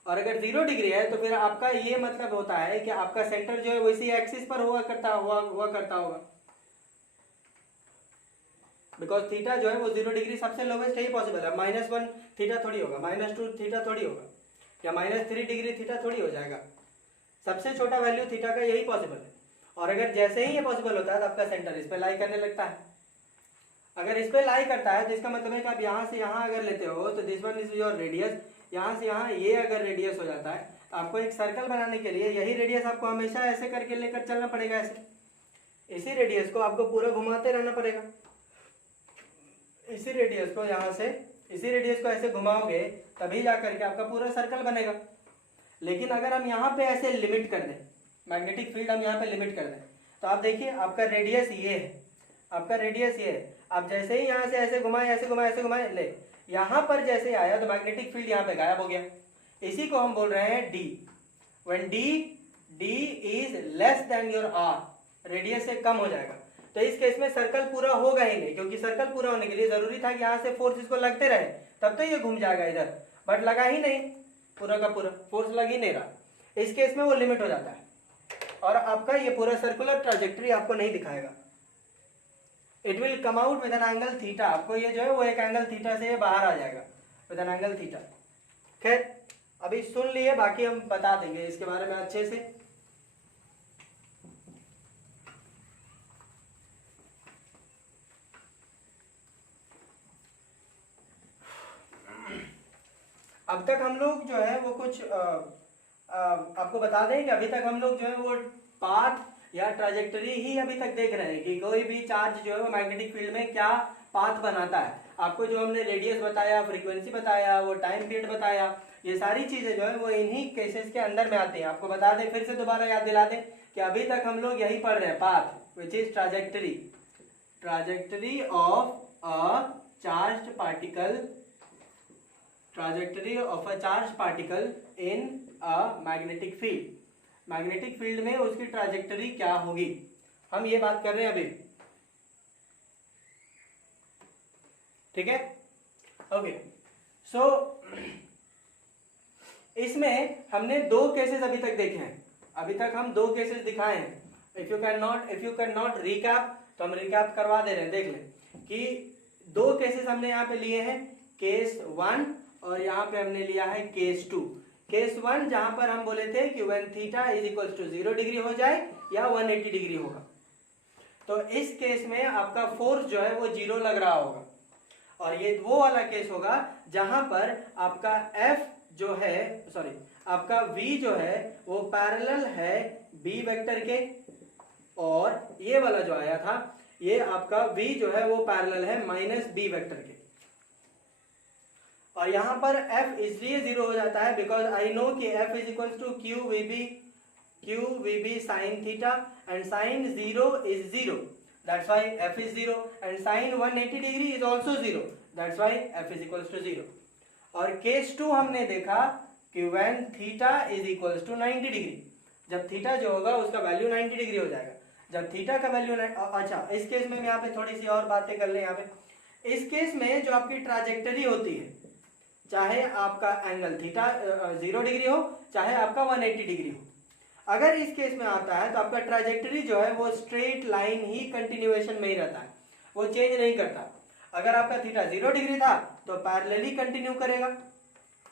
और अगर 0 डिग्री है तो फिर आपका ये मतलब होता है कि आपका सेंटर जो है वो इसी एक्सिस पर हुआ करता होगा, बिकॉज थीटा जो है वो 0 डिग्री सबसे लोवेस्ट ही पॉसिबल है। -1 थीटा थोड़ी होगा, -2 थीटा थोड़ी होगा, या -3 डिग्री थीटा थोड़ी हो जाएगा। सबसे छोटा वैल्यू थीटा का यही पॉसिबल है, और अगर जैसे ही ये पॉसिबल होता है तो आपका सेंटर इस पे लाई करने लगता है। अगर इस पे लाई करता है तो इसका मतलब है कि आप यहाँ से यहाँ अगर लेते हो तो this one is your radius, यहाँ से यहाँ ये अगर रेडियस हो जाता है, आपको एक सर्कल बनाने के लिए यही रेडियस आपको हमेशा ऐसे करके लेकर चलना पड़ेगा, ऐसे इसी रेडियस को आपको पूरा घुमाते रहना पड़ेगा। इसी रेडियस को यहाँ से इसी रेडियस को ऐसे घुमाओगे तभी जा करके आपका पूरा सर्कल बनेगा। लेकिन अगर हम यहाँ पे ऐसे लिमिट कर दें, मैग्नेटिक फील्ड हम यहाँ पे लिमिट कर दें, तो आप देखिए आपका रेडियस ये है, आपका रेडियस ये है, आप जैसे ही यहाँ से ऐसे घुमाए ऐसे घुमाए ऐसे घुमाए, ले यहाँ पर जैसे आया तो मैग्नेटिक फील्ड यहाँ पे गायब हो गया। इसी को हम बोल रहे हैं D. When D is less than your R, radius से कम हो जाएगा, तो इस केस में सर्कल पूरा होगा ही नहीं, क्योंकि सर्कल पूरा होने के लिए जरूरी था कि यहाँ से फोर्स इसको लगते रहे, तब तो ये घूम जाएगा इधर, बट लगा ही नहीं, पूरा का पूरा फोर्स लग ही नहीं रहा। इस केस में वो लिमिट हो जाता है और आपका ये पूरा सर्कुलर ट्रैजेक्टरी आपको नहीं दिखाएगा। It will come out with an angle theta, आपको ये जो है वो एक एंगल थीटा से बाहर आ जाएगा विद एन एंगल थीटा। खैर, अभी सुन लिए, बाकी हम बता देंगे इसके बारे में अच्छे से। अब तक हम लोग जो है वो कुछ आपको बता दें कि अभी तक हम लोग जो है वो पाथ या ट्रैजेक्टरी ही अभी तक देख रहे हैं कि कोई भी चार्ज जो है वो मैग्नेटिक फील्ड में क्या पाथ बनाता है। आपको जो हमने रेडियस बताया, फ्रीक्वेंसी बताया, वो टाइम पीरियड बताया, ये सारी चीजें जो है वो इन्हीं केसेस के अंदर में आती हैं। आपको बता दें, फिर से दोबारा याद दिला दें कि अभी तक हम लोग यही पढ़ रहे हैं, path which is trajectory of a charged particle trajectory of a charge particle in a magnetic field, magnetic field में उसकी ट्राजेक्टरी क्या होगी, हम ये बात कर रहे हैं अभी। ठीक है, ओके। सो इसमें हमने दो केसेस अभी तक देखे हैं, अभी तक हम दो केसेस दिखाए हैं। If you can not recap तो हम रिकैप करवा दे रहे हैं। देख लें कि दो केसेस हमने यहाँ पे लिए हैं, केस 1 और यहाँ पे हमने लिया है केस 2। केस 1 जहां पर हम बोले थे कि when theta is equal to 0 degree हो जाए या 180 डिग्री होगा, तो इस केस में आपका फोर्स जो है वो 0 लग रहा होगा। और ये वो वाला केस होगा जहां पर आपका F जो है, सॉरी, आपका V जो है वो पैरेलल है B वेक्टर के, और ये वाला जो आया था ये आपका V जो है वो पैरेलल है माइनस B वेक्टर के। और यहां पर F इसलिए 0 हो जाता है बिकॉज आई नो कि F is equal to Q V B sine theta and sine 0 is 0, that's why F is 0, and sin 180 degree is also 0, that's why F is equals to 0। और केस 2 हमने देखा कि when theta is equals to 90 degree, जब थीटा जो होगा उसका वैल्यू 90 डिग्री हो जाएगा। जब थीटा का वैल्यू, अच्छा इस केस में यहाँ पे थोड़ी सी और बातें कर लें। यहाँ पे इस केस में जो आपकी ट्राजेक्टरी होती है, चाहे आपका एंगल थीटा 0 डिग्री हो चाहे आपका 180 डिग्री हो, अगर इस केस में आता है तो आपका ट्राजेक्टरी जो है वो स्ट्रेट लाइन ही कंटिन्यूएशन में ही रहता है, वो चेंज नहीं करता। अगर आपका थीटा 0 डिग्री था तो पैरेलली कंटिन्यू करेगा,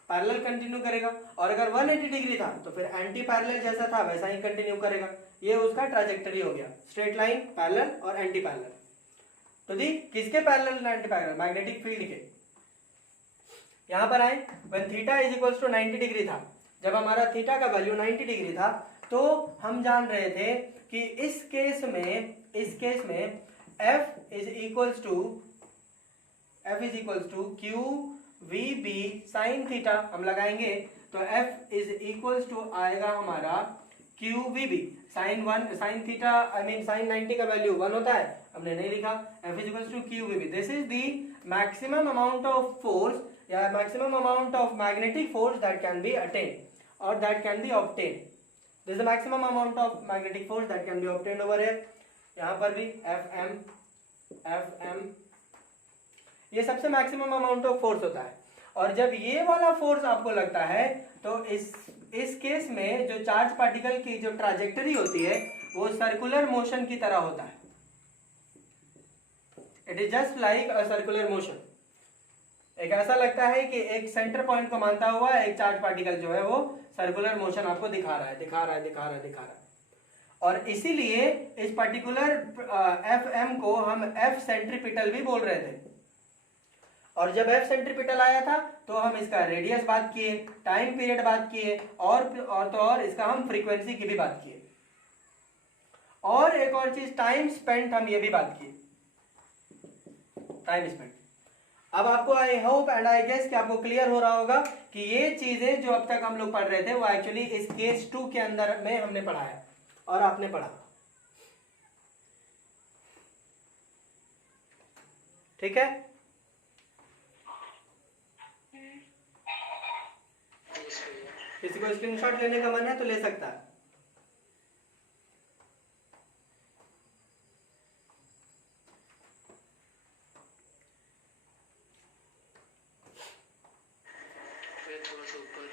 पैरेलल कंटिन्यू करेगा, और अगर 180 डिग्री था तो फिर एंटी पैरेलल जैसा था वैसा ही कंटिन्यू करेगा। ये उसका ट्राजेक्टरी हो गया, स्ट्रेट लाइन, पैरेलल और एंटी पैरेलल। तो दी किसके parallel anti parallel? Magnetic field के। यहां पर आए, when theta is equals to 90 degree था, जब हमारा थीटा का वैल्यू 90 डिग्री था तो हम जान रहे थे कि इस केस में F is equals to Q V B sine theta हम लगाएंगे तो F इज इक्वल्स टू आएगा हमारा Q V B sine theta, I mean sine 90 का वैल्यू 1 होता है, हमने नहीं लिखा। F is equals to Q V B, this is the maximum amount of force या maximum amount of magnetic force that can be attained और that can be obtained. This is the maximum amount of magnetic force that can be obtained over here। यहाँ पर भी Fm ये सबसे मैक्सिमम अमाउंट ऑफ फोर्स होता है। और जब ये वाला फोर्स आपको लगता है तो इस केस में जो चार्ज पार्टिकल की जो ट्राजेक्टरी होती है वो सर्कुलर मोशन की तरह होता है। It is just like a circular motion. एक ऐसा लगता है कि एक सेंटर पॉइंट को मानता हुआ एक चार्ज पार्टिकल जो है वो सर्कुलर मोशन आपको दिखा रहा है। और इसीलिए इस पर्टिकुलर Fm को हम F सेंट्रीपिटल भी बोल रहे थे। और जब F सेंट्रीपिटल आया था तो हम इसका रेडियस बात किए, टाइम पीरियड बात किए, और इसका हम फ्रीक्वेंसी की भी बात किए, और एक और चीज टाइम स्पेंट हम ये भी बात किए, टाइम स्पेंट। अब आपको I hope and I guess कि आपको क्लियर हो रहा होगा कि ये चीजें जो अब तक हम लोग पढ़ रहे थे वो एक्चुअली इस केस 2 के अंदर में हमने पढ़ा है और आपने पढ़ा। ठीक है, किसी को स्क्रीनशॉट लेने का मन है तो ले सकता है। थोड़ा सा ऊपर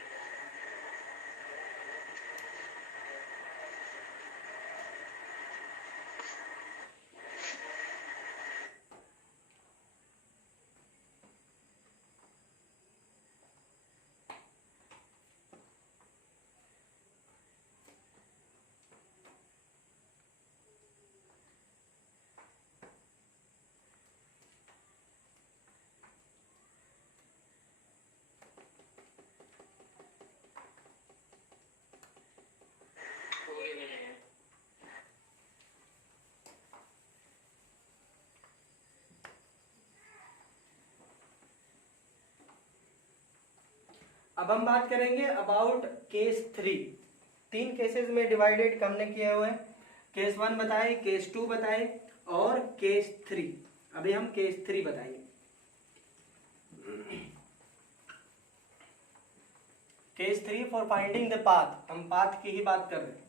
अब हम बात करेंगे अबाउट केस 3। 3 केसेस में डिवाइडेड हमने किए हुए हैं। केस 1 बताए, केस 2 बताए और केस 3। अभी हम केस 3 बताएंगे। Case 3 for finding the path, हम पाथ की ही बात कर रहे हैं।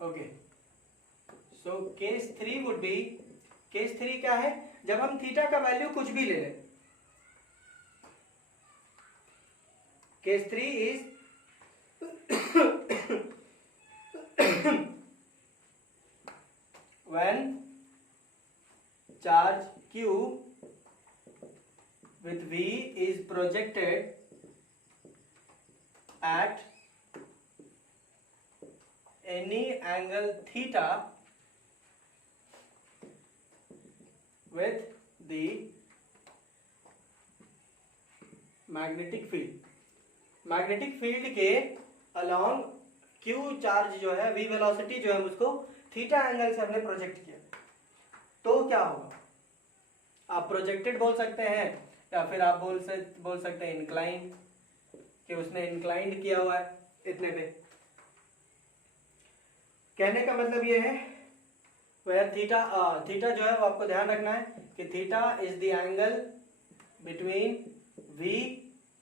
Okay, so case 3 would be, case 3 क्या है, जब हम थीटा का वैल्यू कुछ भी ले लें। Case 3 is when charge q with v is projected at any angle theta with the magnetic field, magnetic field के अलोंग q चार्ज जो है, v वेलोसिटी जो है, उसको थीटा एंगल से हमने प्रोजेक्ट किया, तो क्या होगा? आप प्रोजेक्टेड बोल सकते हैं या फिर आप बोल सकते हैं इंक्लाइंड, कि उसने इंक्लाइंड किया हुआ है इतने पे। कहने का मतलब ये है वह थीटा जो है वो आपको ध्यान रखना है कि theta is the angle between v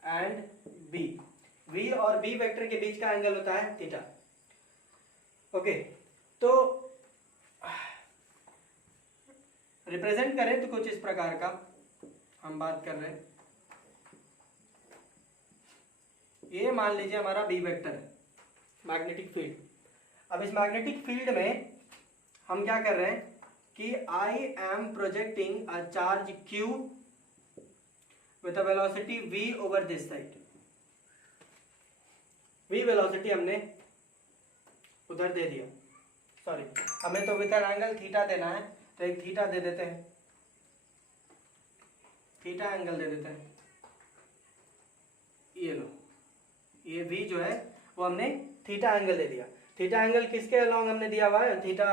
and b, v और b वेक्टर के बीच का एंगल होता है थीटा। ओके, तो रिप्रेजेंट करें तो कुछ इस प्रकार का हम बात कर रहे हैं। ये मान लीजिए हमारा बी वेक्टर है, मैग्नेटिक फील्ड। अब इस मैग्नेटिक फील्ड में हम क्या कर रहे हैं कि I am projecting a charge Q with a velocity v over this side. v velocity हमने उधर दे दिया, सॉरी हमें तो विथ एन एंगल थीटा देना है, तो एक थीटा दे देते हैं, थीटा एंगल दे देते हैं। ये लो, ये v जो है वो हमने थीटा एंगल दे दिया। थीटा एंगल किसके अलोंग हमने दिया हुआ है? थीटा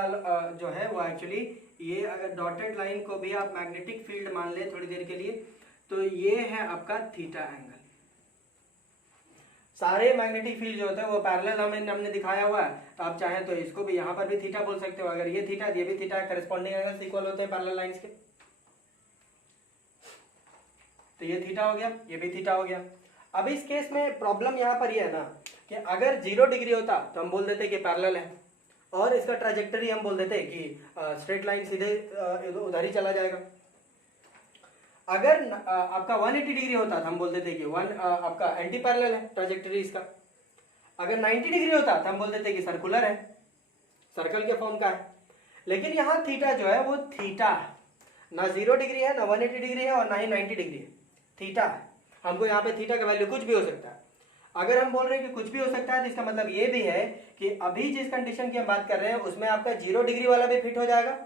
जो है वो एक्चुअली, ये अगर डॉटेड लाइन को भी आप मैग्नेटिक फील्ड मान ले थोड़ी देर के लिए, तो ये है आपका थीटा एंगल। सारे मैग्नेटिक फील्ड जो होते हैं वो पैरेलल हमने दिखाया हुआ है, तो आप चाहें तो इसको भी यहाँ पर भी थीटा बोल सकते हो। अगर ये थीटा ये भी थीटा, करस्पॉन्डिंग एंगल्स इक्वल होते हैं पैरेलल लाइंस के, तो ये थीटा हो गया, ये भी थीटा हो गया। अब इस केस में प्रॉब्लम यहाँ पर ये है ना कि अगर 0 डिग्री होता तो हम बोल देते कि पैरेलल है, और इसका ट्रैजेक्टरी हम बोल देते कि स्ट्रेट लाइन सीधे उधर ही चला जाएगा। अगर आपका 180 डिग्री होता तो हम बोल देते कि आपका एंटी पैरेलल है ट्रैजेक्टरी इसका। अगर 90 डिग्री होता तो हम बोल देते कि सर्कुलर है, सर्कल के फॉर्म का है। लेकिन यहाँ थीटा जो है वो थीटा है, ना 0 डिग्री है, ना 180 डिग्री है, और ना ही 90 डिग्री है, थीटा है। हमको यहाँ पे थीटा का वैल्यू कुछ भी हो सकता है। अगर हम बोल रहे हैं कि कुछ भी हो सकता है, तो इसका मतलब ये भी है कि अभी जिस कंडीशन की हम बात कर रहे हैं उसमें आपका 0 डिग्री वाला भी फिट हो जाएगा,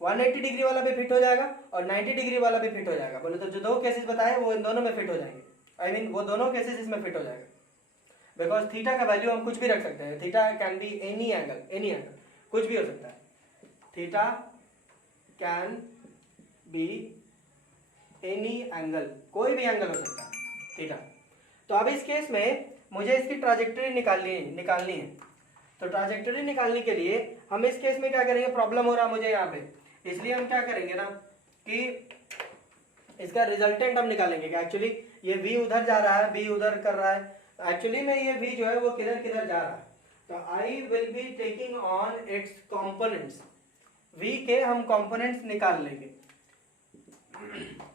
180 डिग्री वाला भी फिट हो जाएगा, और 90 डिग्री वाला भी फिट हो जाएगा। बोले तो जो दो केसेस बताए वो इन दोनों में फिट हो जाएंगे, आई मीन वो दोनों केसेस इसमें फिट हो जाएगा, बिकॉज थीटा का वैल्यू हम कुछ भी रख सकते हैं। Theta can be any angle, कुछ भी हो सकता है। Theta can be any angle, कोई भी एंगल हो सकता है थीटा। तो अब इस केस में मुझे इसकी ट्राजेक्टरी निकालनी है। तो ट्राजेक्टरी निकालने के लिए हम इस केस में क्या करेंगे, प्रॉब्लम हो रहा मुझे यहाँ पे, इसलिए हम क्या करेंगे ना कि इसका रिजल्टेंट हम निकालेंगे कि एक्चुअली ये v उधर जा रहा है, b उधर कर रहा है, एक्चुअली में ये v जो है वो किधर किधर जा रहा है। तो I will be taking on it's components, v के हम कंपोनेंट्स निकाल लेंगे।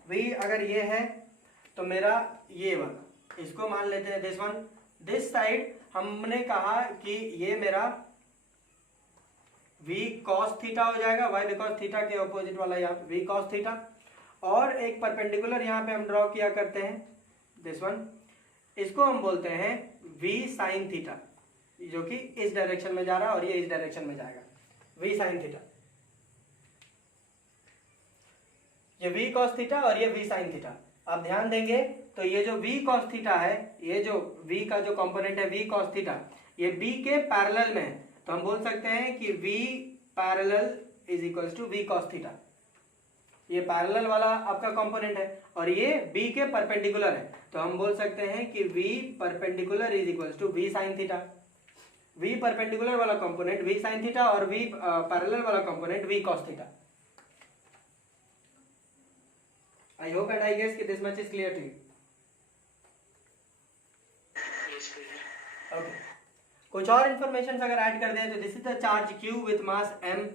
v अगर ये है तो मेरा ये वाला, इसको मान लेते हैं दिस वन, दिस साइड हमने कहा कि ये मेरा v cos थीटा हो जाएगा, y बिकॉज थीटा के ऑपोजिट वाला यहाँ v cos थीटा, और एक परपेंडिकुलर यहाँ पे हम ड्रॉ किया करते हैं दिस वन, इसको हम बोलते हैं v sin थीटा, जो कि इस डायरेक्शन में जा रहा है और ये इस डायरेक्शन में जाएगा, v sin थीटा। ये v cos थीटा और ये v sin थीटा। आप ध्यान देंगे तो ये जो v cos थीटा है, ये जो v का जो कंपोनेंट है v cos थीटा, ये b के पैरेलल में है, तो हम बोल सकते हैं कि v parallel is equals to v cos theta. ये पैरेलल वाला आपका कंपोनेंट है और ये b के परपेंडिकुलर है, तो हम बोल सकते हैं कि v perpendicular is equals to v sin theta. v perpendicular वाला कंपोनेंट v sin थीटा और v पैरेलल वाला component v cos theta. I hope and I guess कि this much is clear to you. Yes, clear. Okay, कुछ और इंफॉर्मेशन अगर ऐड कर दें तो this is the charge q with mass m,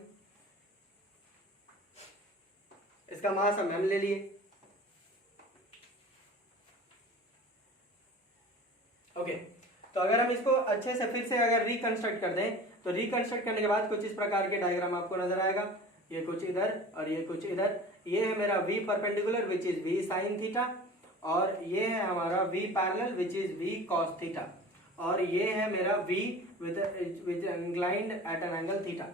इसका मास हम m ले लिए। ओके, तो अगर हम इसको अच्छे से फिर से अगर रिकंस्ट्रक्ट कर दें तो रिकंस्ट्रक्ट करने के बाद कुछ इस प्रकार के डायग्राम आपको नजर आएगा, ये कुछ इधर और ये कुछ इधर। ये है मेरा v perpendicular which is v sin theta, और ये है हमारा v parallel which is v cos theta, और ये है मेरा v with inclined at an angle theta.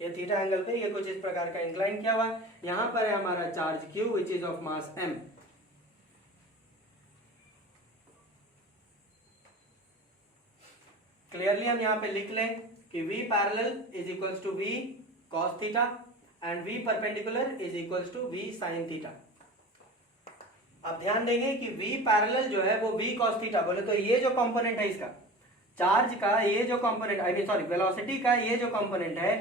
ये थीटा एंगल पे ये कुछ इस प्रकार का इंक्लाइन किया हुआ। यहाँ पर है हमारा charge q which is of mass m। Clearly हम यहाँ पे लिख लें कि v parallel is equals to v cos theta and v perpendicular is equals to v sin theta. आप ध्यान देंगे कि v पैरेलल जो है वो v cos थीटा, बोले तो ये जो कंपोनेंट है इसका चार्ज का, ये जो component I mean sorry velocity का ये जो कंपोनेंट है,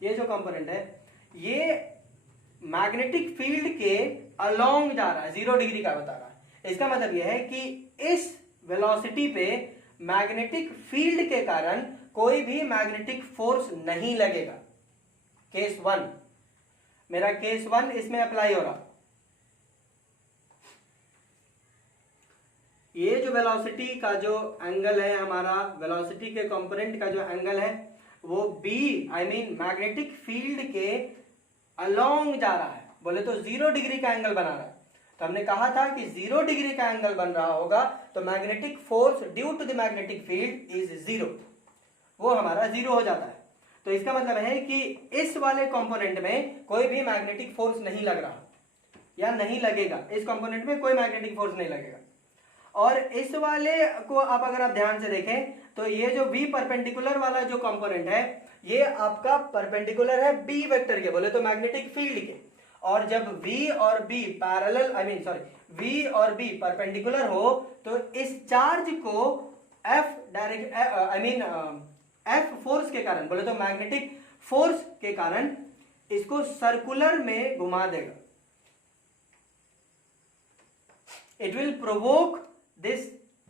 ये जो कंपोनेंट है ये मैग्नेटिक फील्ड के अलोंग जा रहा है, 0 डिग्री का बता रहा है। इसका मतलब यह है कि इस वेलोसिटी पे मैग्नेटिक फील्ड के कारण कोई भी मैग्नेटिक फोर्स नहीं लगेगा। केस 1, मेरा केस 1 इसमें अप्लाई हो रहा। ये जो वेलोसिटी का जो एंगल है हमारा, वेलोसिटी के कंपोनेंट का जो एंगल है वो b I mean magnetic field के अलोंग जा रहा है, बोले तो 0 डिग्री का एंगल बना रहा है। तो हमने कहा था कि 0 डिग्री का एंगल बन रहा होगा तो magnetic force due to the magnetic field is 0, वो हमारा 0 हो जाता है। तो इसका मतलब है कि इस वाले कंपोनेंट में कोई भी मैग्नेटिक फोर्स नहीं लग रहा या नहीं लगेगा, इस कंपोनेंट में कोई मैग्नेटिक फोर्स नहीं लगेगा। और इस वाले को आप अगर आप ध्यान से देखें तो ये जो v परपेंडिकुलर वाला जो कंपोनेंट है ये आपका परपेंडिकुलर है b वेक्टर के, बोले तो मैग्नेटिक फील्ड के। और जब v और b parallel I mean sorry v और b परपेंडिकुलर हो तो इस चार्ज को f direct I mean f force के कारण, बोले तो मैग्नेटिक फोर्स के कारण इसको सर्कुलर में घुमा देगा। It will provoke this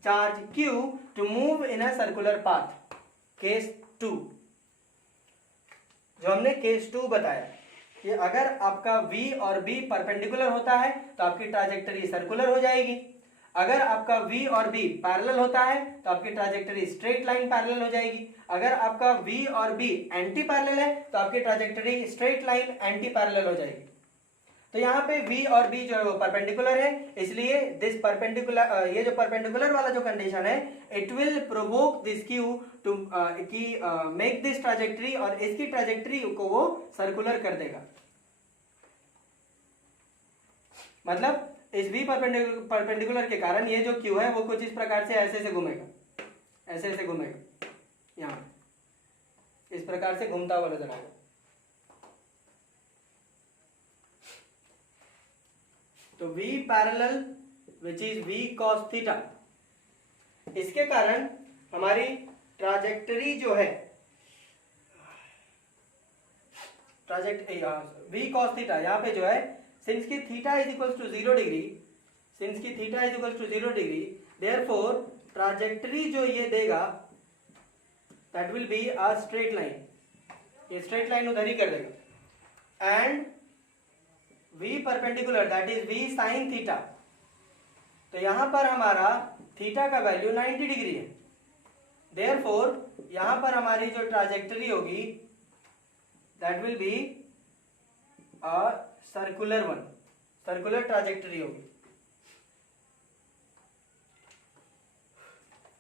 charge q to move in a circular path. Case 2, जो हमने केस 2 बताया कि अगर आपका v और b परपेंडिकुलर होता है तो आपकी ट्राजेक्टरी सर्कुलर हो जाएगी। अगर आपका v और b पैरेलल होता है तो आपकी ट्राजेक्टरी स्ट्रेट लाइन पैरेलल हो जाएगी। अगर आपका v और b एंटी पैरेलल है तो आपकी trajectory straight line anti parallel हो जाएगी। तो यहाँ पे v और b जो है वो परपेंडिकुलर है, इसलिए दिस परपेंडिकुलर ये जो परपेंडिकुलर वाला जो कंडीशन है it will provoke this q to make this trajectory, और इसकी ट्राजेक्टरी को वो सर्कुलर कर देगा। मतलब इस v परपेंडिकुलर के कारण ये जो q है वो कुछ इस प्रकार से ऐसे से घूमेगा, ऐसे ऐसे घूमेगा, यहाँ इस प्रकार से घूमता हुआ नजर आएगा। तो v parallel which is v cos theta, इसके कारण हमारी ट्राजेक्टरी जो है v cos थीटा यहाँ पे जो है सिंस की theta is equals to 0 degree, since की theta is equals to 0 degree, therefore trajectory जो ये देगा that will be a straight line, ये स्ट्रेट लाइन उधर ही कर देगा। And v perpendicular that is v sin theta, तो यहां पर हमारा थीटा का वैल्यू 90 डिग्री है, देयरफॉर यहां पर हमारी जो ट्राजेक्टरी होगी that will be a circular one, circular trajectory होगी।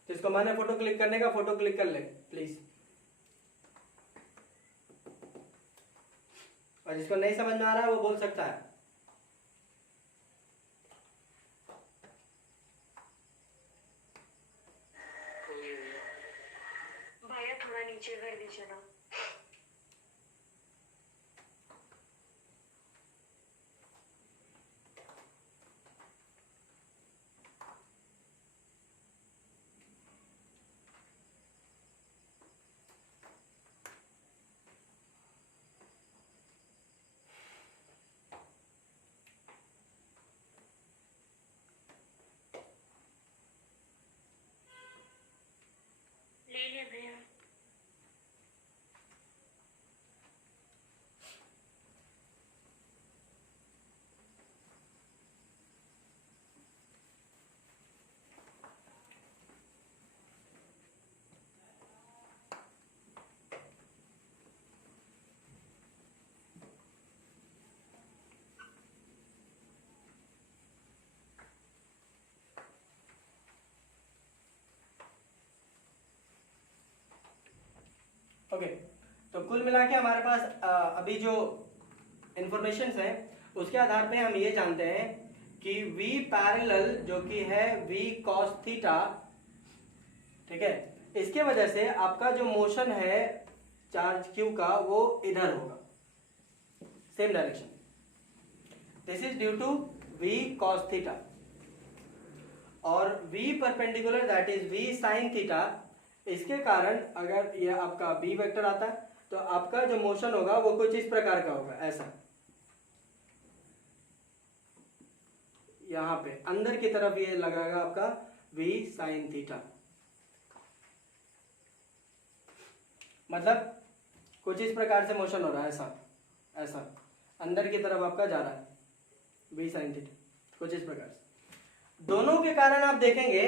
जिसको माने फोटो क्लिक करने का फोटो क्लिक कर ले प्लीज, और जिसको नहीं समझ में आ रहा है वो बोल सकता है। भैया थोड़ा नीचे कर दीजिए ना। है भैया। ओके, तो कुल मिला के हमारे पास अभी जो इंफॉर्मेशन है उसके आधार पे हम ये जानते हैं कि v पैरेलल जो कि है v cos थीटा, ठीक है, इसके वजह से आपका जो मोशन है चार्ज q का वो इधर होगा, same direction. This is due to v cos theta. और v perpendicular that is v sin theta, इसके कारण अगर ये आपका b वेक्टर आता है तो आपका जो मोशन होगा वो कुछ इस प्रकार का होगा, ऐसा यहां पे अंदर की तरफ ये लगाएगा आपका v sin थीटा, मतलब कुछ इस प्रकार से मोशन हो रहा है, ऐसा ऐसा अंदर की तरफ आपका जा रहा है v sin थीटा, कुछ इस प्रकार से। दोनों के कारण आप देखेंगे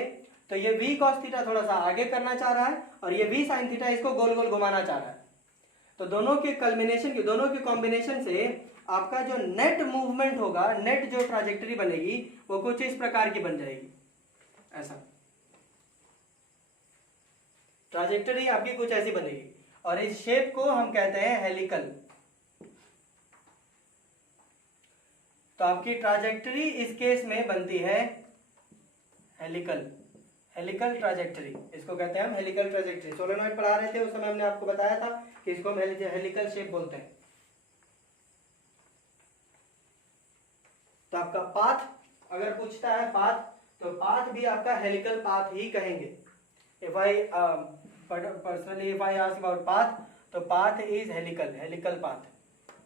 तो ये v cos थीटा थोड़ा सा आगे करना चाह रहा है और ये v sin थीटा इसको गोल गोल घुमाना चाह रहा है। तो दोनों के कल्बिनेशन की, दोनों के कॉम्बिनेशन से आपका जो नेट मूवमेंट होगा, नेट जो ट्राजेक्टरी बनेगी वो कुछ इस प्रकार की बन जाएगी, ऐसा ट्राजेक्टरी आपकी कुछ ऐसी बनेगी। और इस शेप को हम कहते हैं हेलिकल। तो आपकी ट्राजेक्टरी इस केस में बनती है हेलिकल, हेलिकल ट्राजेक्टरी, इसको कहते हैं हम हेलिकल ट्राजेक्टरी। सोलेनॉइड पढ़ा रहे थे उस समय हमने आपको बताया था कि इसको हम हेलिकल शेप बोलते हैं। तो आपका पाथ अगर पूछता है पाथ, तो पाथ भी आपका हेलिकल पाथ ही कहेंगे। If I personally if I ask about path, तो path is helical, helical path,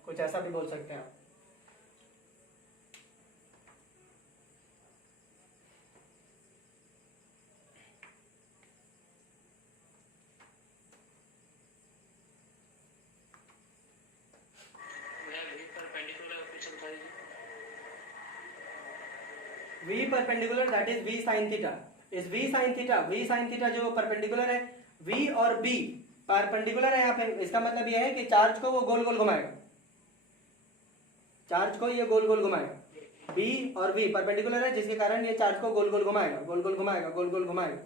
कुछ ऐसा भी बोल सकते हैं आप। v perpendicular that is v sin theta, इस v sin theta, v sin theta जो परपेंडिकुलर है, v और b परपेंडिकुलर है यहाँ पे, इसका मतलब ये है कि चार्ज को वो गोल गोल घुमाएगा, चार्ज को ये गोल गोल घुमाएगा। b और v परपेंडिकुलर है जिसके कारण ये चार्ज को गोल गोल घुमाएगा, गोल गोल घुमाएगा, गोल गोल घुमाएगा।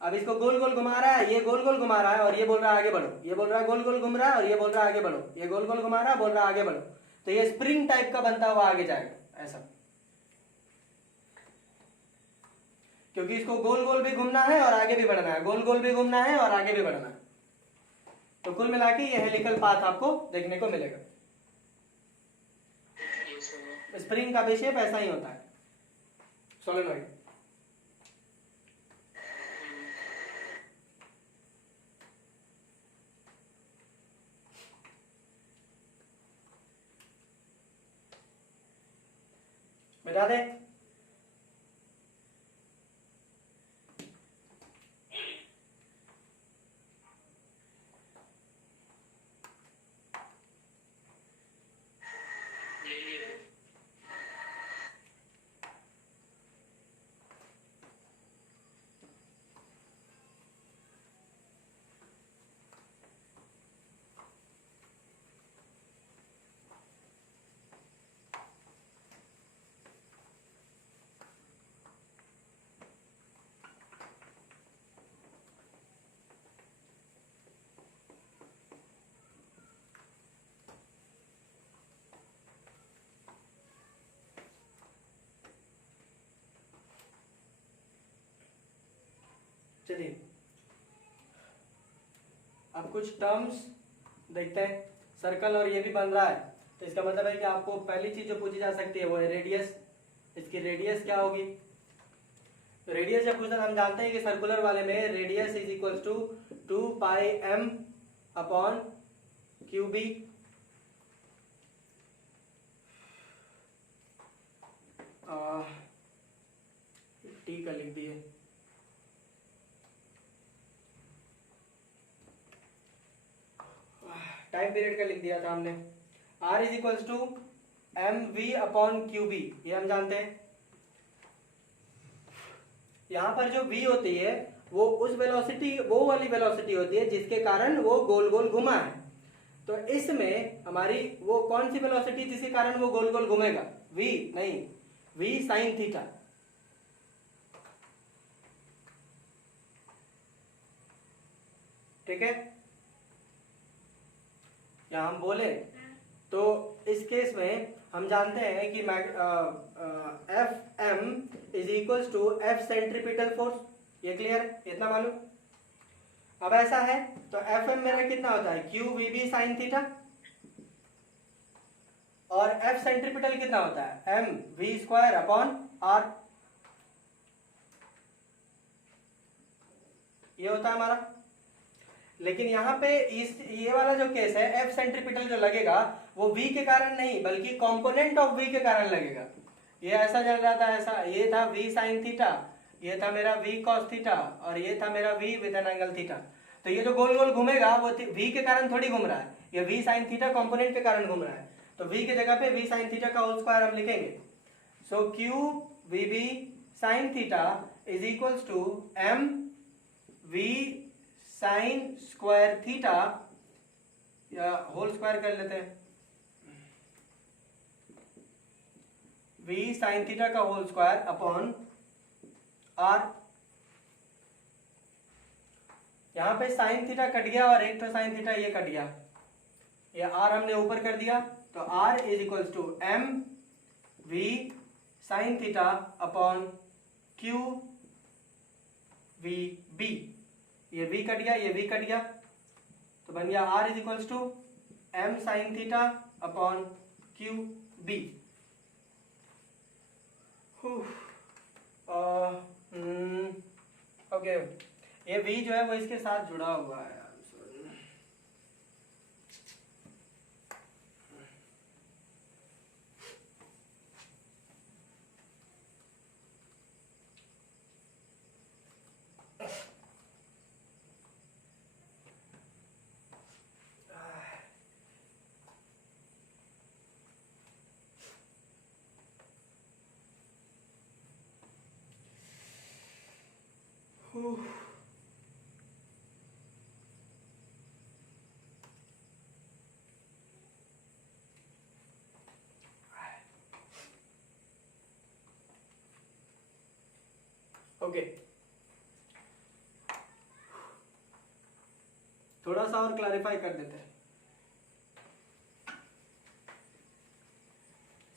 अब इसको गोल गोल घुमा रहा है, ये गोल गोल घुमा रहा है और ये बोल रहा है आगे बढ़ो, ये बोल रहा है गोल गोल घूम रहा है और ये बोल रहा है आगे बढ़ो, ये गोल गोल घुमा रहा है बोल रहा है आगे बढ़ो। तो ये स्प्रिंग टाइप का बनता हुआ आगे जाएगा, ऐसा, क्योंकि इसको गोल गोल भी घूमना है और आगे भी बढ़ना है, गोल गोल भी घूमना है और आगे भी बढ़ना है। तो कुल मिला के ये हेलिकल पाथ आपको देखने को मिलेगा। स्प्रिंग का भी शेप ऐसा ही होता है, सोलेनॉइड। बता दे चलिए अब कुछ टर्म्स देखते हैं। सर्कल और ये भी बन रहा है, तो इसका मतलब है कि आपको पहली चीज जो पूछी जा सकती है वो है रेडियस। इसकी रेडियस क्या होगी? रेडियस जब पूछता हम जानते हैं कि सर्कुलर वाले में radius is equal to 2 pi m upon Q B. T का लिख दिए टाइम पीरियड का लिख दिया था हमने। r is equals to M V upon Q B, ये हम जानते हैं। यहाँ पर जो v होती है वो उस वेलोसिटी, वो वाली वेलोसिटी होती है जिसके कारण वो गोल गोल घुमा है। तो इसमें हमारी वो कौन सी वेलोसिटी जिसके कारण वो गोल गोल घूमेगा? v नहीं, v साइन थीटा। ठीक है, या हम बोले तो इस केस में हम जानते हैं कि F M is equals to F centripetal force. ये क्लियर है, इतना मालूम। अब ऐसा है तो एफ एम मेरा कितना होता है? Q V B sine theta, और एफ सेंट्रीपिटल कितना होता है? M V square upon R. ये होता है हमारा। लेकिन यहाँ पे ये वाला जो केस है, एफ सेंट्रीपिटल जो लगेगा वो v के कारण नहीं बल्कि कंपोनेंट ऑफ v के कारण लगेगा। ये ऐसा चल रहा था, ऐसा, ये था v साइन थीटा, ये था मेरा v cos थीटा, और ये था मेरा v with an angle theta. तो ये जो गोल गोल घूमेगा वो v के कारण थोड़ी घूम रहा है, ये v साइन थीटा कंपोनेंट के कारण घूम रहा है। तो v की जगह पे v साइन थीटा का होल स्क्वायर हम लिखेंगे। So q v b sine theta is equals to m v sine square theta, या होल स्क्वायर कर लेते हैं, v साइन थीटा का होल स्क्वायर अपॉन r। यहां पे साइन थीटा कट गया और एक तो साइन थीटा ये कट गया, ये r हमने ऊपर कर दिया। तो r is equals to m v sine theta upon q v b। ये v कट गया, ये v कट गया, तो बन गया r is equals to m sine theta upon q b। Okay, ये v जो है वो इसके साथ जुड़ा हुआ है। ओके, थोड़ा सा और क्लैरिफाई कर देते हैं।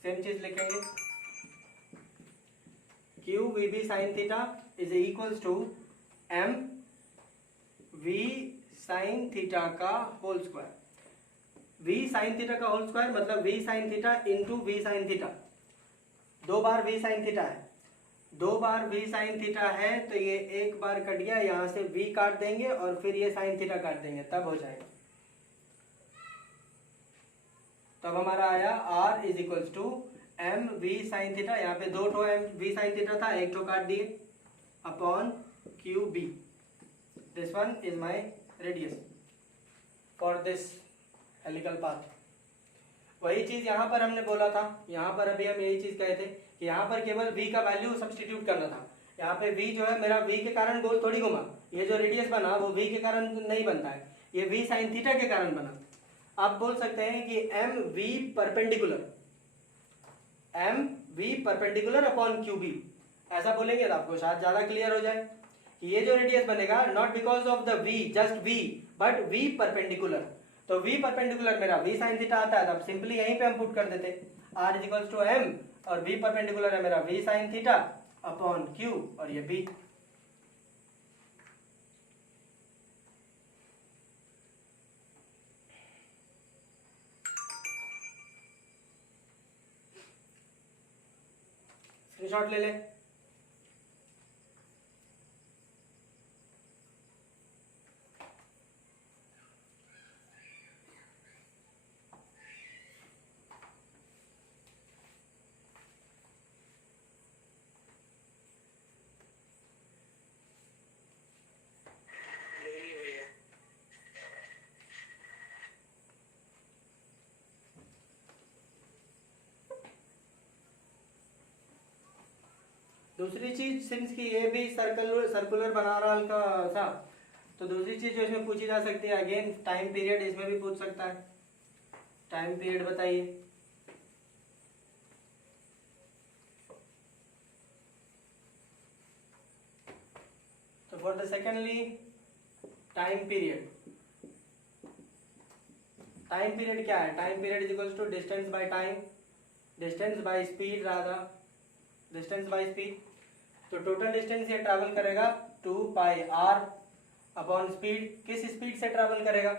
सेम चीज लिखेंगे, Q V B sine theta is equals to M V sine theta का होल स्क्वायर। वी साइन थीटा का होल स्क्वायर मतलब V sign theta into V sign theta. दो बार वी साइन थीटा है, दो बार v साइन थीटा है, तो ये एक बार कट गया, यहां से v काट देंगे और फिर ये साइन थीटा काट देंगे, तब हो जाएगा। तब हमारा आया r is equals to M V sign theta, यहाँ पे दो ठो एम वी साइन थीटा था, एक ठो काट दिए, upon Q B. This one is my radius for this helical path. वही चीज यहाँ पर हमने बोला था, यहाँ पर अभी हम यही चीज कहे थे कि यहाँ पर केवल v का वैल्यू सब्स्टिट्यूट करना था। यहाँ पे v जो है मेरा v के कारण गोल थोड़ी घुमा, ये जो रेडियस बना वो v के कारण नहीं बनता है, ये v साइन थीटा के कारण बना। आप बोल सकते हैं कि M V perpendicular upon Q B, ऐसा बोलेंगे तो आपको शायद ज्यादा क्लियर हो जाए कि ये जो रेडियस बनेगा not because of the v, just v, but v perpendicular. तो v परपेंडिकुलर मेरा v साइन थीटा आता है, तब सिंपली यहीं पे हम पुट कर देते r is equals to m, और v परपेंडिकुलर है मेरा v sine theta upon q, और ये b। स्क्रीनशॉट ले ले। दूसरी चीज, सिंस कि ये भी सर्कुलर बना रहा हल्का सा, तो दूसरी चीज जो इसमें पूछी जा सकती है, अगेन टाइम पीरियड इसमें भी पूछ सकता है। टाइम पीरियड बताइए। तो for the secondly time period, time period क्या है? Time period is equals to distance by time, distance by speed, rather distance by speed. तो टोटल डिस्टेंस ये ट्रैवल करेगा 2 पाई r अपॉन स्पीड। किस स्पीड से ट्रैवल करेगा?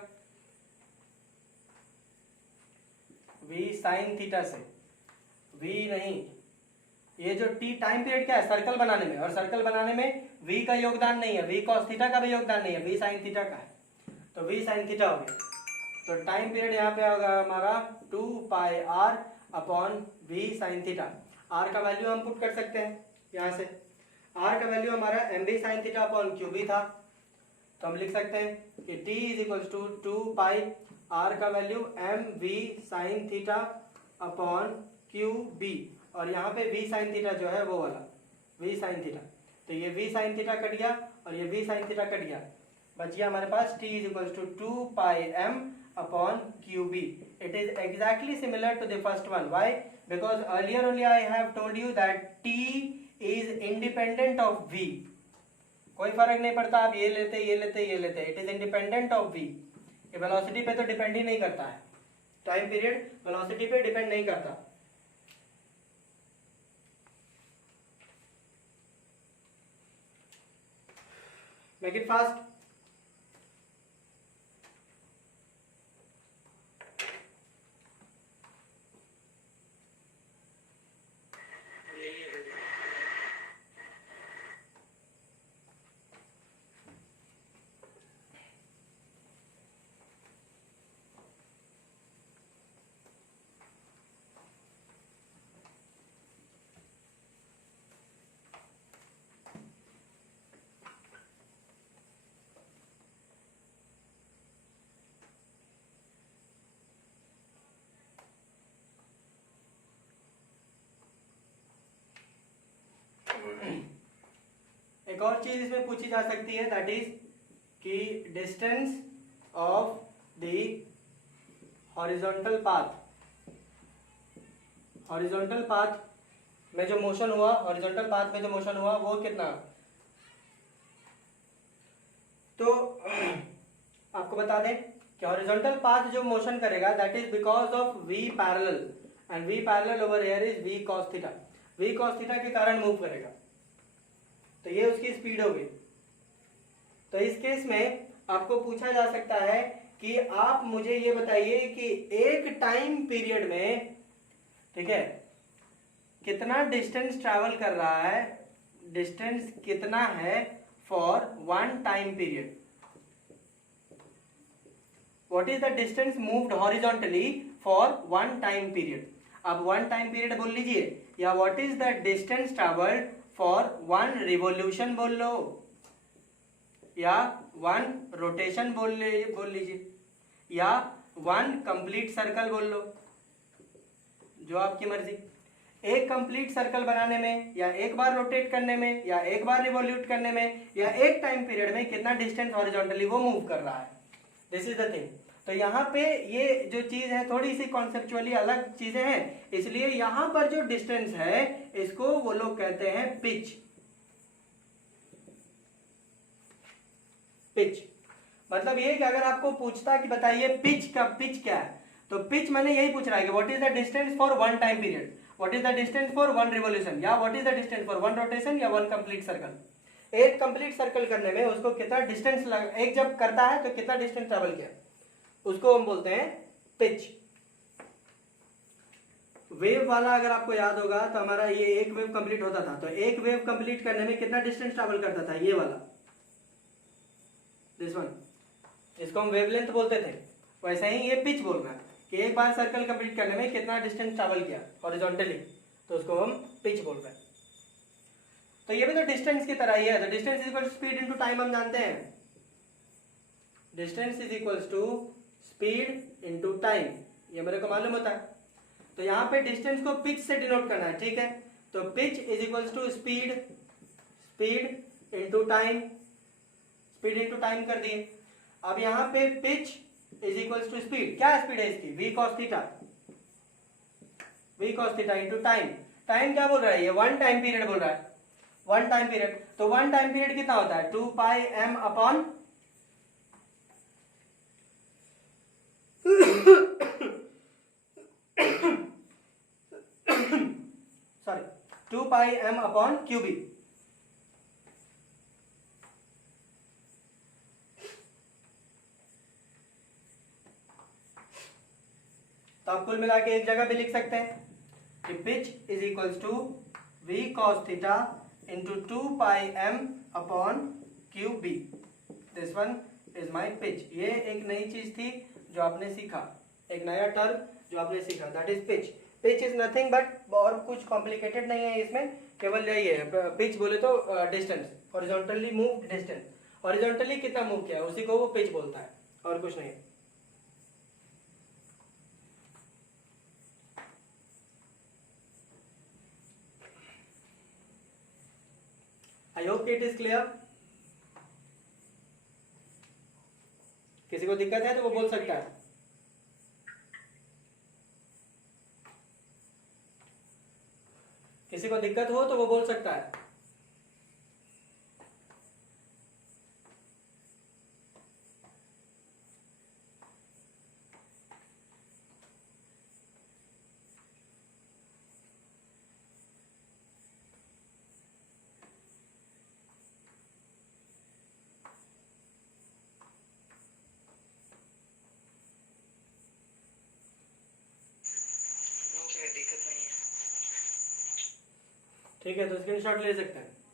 v साइन थीटा से। v नहीं, ये जो t टाइम पीरियड क्या है? सर्कल बनाने में, और सर्कल बनाने में v का योगदान नहीं है, v cos थीटा का भी योगदान नहीं है, v साइन थीटा का है, तो v साइन थीटा हो गया। तो टाइम पीरियड यहाँ पे होगा हमारा 2 pi r upon v sine theta. r का वैल्यू हम पुट कर सकते हैं यहाँ से। r का वैल्यू हमारा mv sine theta upon qb था, तो हम लिख सकते हैं कि t is equals to 2 pi r का value mv sine theta upon qb, और यहाँ पे v साइन थीटा जो है वो वाला v साइन थीटा। तो ये v साइन थीटा कट गया और ये v साइन थीटा कट गया, बच गया हमारे पास t is equals to 2 pi m upon qb. It is exactly similar to the first one. Why? Because earlier only I have told you that t is independent of v. कोई फर्क नहीं पड़ता, आप ये लेते ये लेते ये लेते, it is independent of v। ये वेलोसिटी पे तो डिपेंड ही नहीं करता है, टाइम पीरियड वेलोसिटी पे डिपेंड नहीं करता। Make it fast. एक और चीज इसमें पूछी जा सकती है, दैट इज कि distance of the horizontal path. Horizontal path में जो मोशन हुआ, हॉरिजॉन्टल पाथ में जो मोशन हुआ वो कितना? तो आपको बता दें कि हॉरिजॉन्टल पाथ जो मोशन करेगा that is because of v parallel, and v parallel over here is v cos theta. v cos theta के कारण मूव करेगा, तो ये उसकी स्पीड हो गई। तो इस केस में आपको पूछा जा सकता है कि आप मुझे ये बताइए कि एक टाइम पीरियड में, ठीक है, कितना डिस्टेंस ट्रैवल कर रहा है, डिस्टेंस कितना है for one time period. What is the distance moved horizontally for one time period? आप वन टाइम पीरियड बोल लीजिए, या what is the distance travelled for one revolution बोल लो, या वन रोटेशन बोल लीजिए, या वन कंप्लीट सर्कल बोल लो, जो आपकी मर्जी। एक कंप्लीट सर्कल बनाने में, या एक बार रोटेट करने में, या एक बार रिवोल्यूट करने में, या एक टाइम पीरियड में कितना डिस्टेंस हॉरिजॉन्टली वो मूव कर रहा है, दिस इज द थिंग। तो यहाँ पे ये जो चीज है थोड़ी सी कॉन्सेप्चुअली अलग चीजें हैं, इसलिए यहाँ पर जो डिस्टेंस है इसको वो लोग कहते हैं पिच। पिच मतलब ये कि अगर आपको पूछता कि बताइए पिच क्या है, तो पिच मैंने यही पूछ रहा है कि what is the distance for one time period, what is the distance for one revolution, या what is the distance for one rotation या वन कंप्लीट सर्कल। एक कंप्लीट सर्कल करने में उसको कितना डिस्टेंस एक जब करता है तो कितना डिस्टेंस ट्रेवल किया, उसको हम बोलते हैं पिच। वेव वाला अगर आपको याद होगा तो हमारा ये एक वेव कंप्लीट होता था, तो एक वेव कंप्लीट करने में कितना डिस्टेंस ट्रैवल करता था, ये वाला, दिस वन, इसको हम वेवलेंथ बोलते थे। वैसे ही ये पिच बोलना है कि एक बार सर्कल कंप्लीट करने में कितना डिस्टेंस ट्रैवल किया हॉरिजॉन्टली, तो उसको हम पिच बोल रहे हैं। तो ये भी तो डिस्टेंस की तरह ही है, तो distance is equal to speed into time हम जानते हैं, distance is equals to speed into time, ये मेरे को मालूम होता है। तो यहाँ पे डिस्टेंस को पिच से डिनोट करना है, ठीक है। तो pitch is equals to speed, speed into time, speed into time कर दिए। अब यहाँ पे pitch is equals to speed, क्या स्पीड है इसकी, v cos theta, v cos theta into time. Time क्या बोल रहा है ये, वन टाइम पीरियड बोल रहा है, वन टाइम पीरियड। तो वन टाइम पीरियड कितना होता है, 2 pi m upon sorry 2 pi m upon QB. तो आप कुल मिला के एक जगह भी लिख सकते हैं कि pitch is equals to v cos theta into 2 pi m upon Q B. This one is my pitch. ये एक नई चीज थी जो आपने सीखा, एक नया टर्म जो आपने सीखा, that is pitch. Pitch is nothing but, और कुछ कॉम्प्लिकेटेड नहीं है इसमें, केवल यही है, पिच बोले तो distance, horizontally move distance, horizontally कितना मूव किया उसी को वो पिच बोलता है, और कुछ नहीं है। I hope it is clear. किसी को दिक्कत है तो वो बोल सकता है। किसी को दिक्कत हो तो वो बोल सकता है। दिक्कत नहीं है। ठीक है, तो स्क्रीनशॉट ले सकते हैं।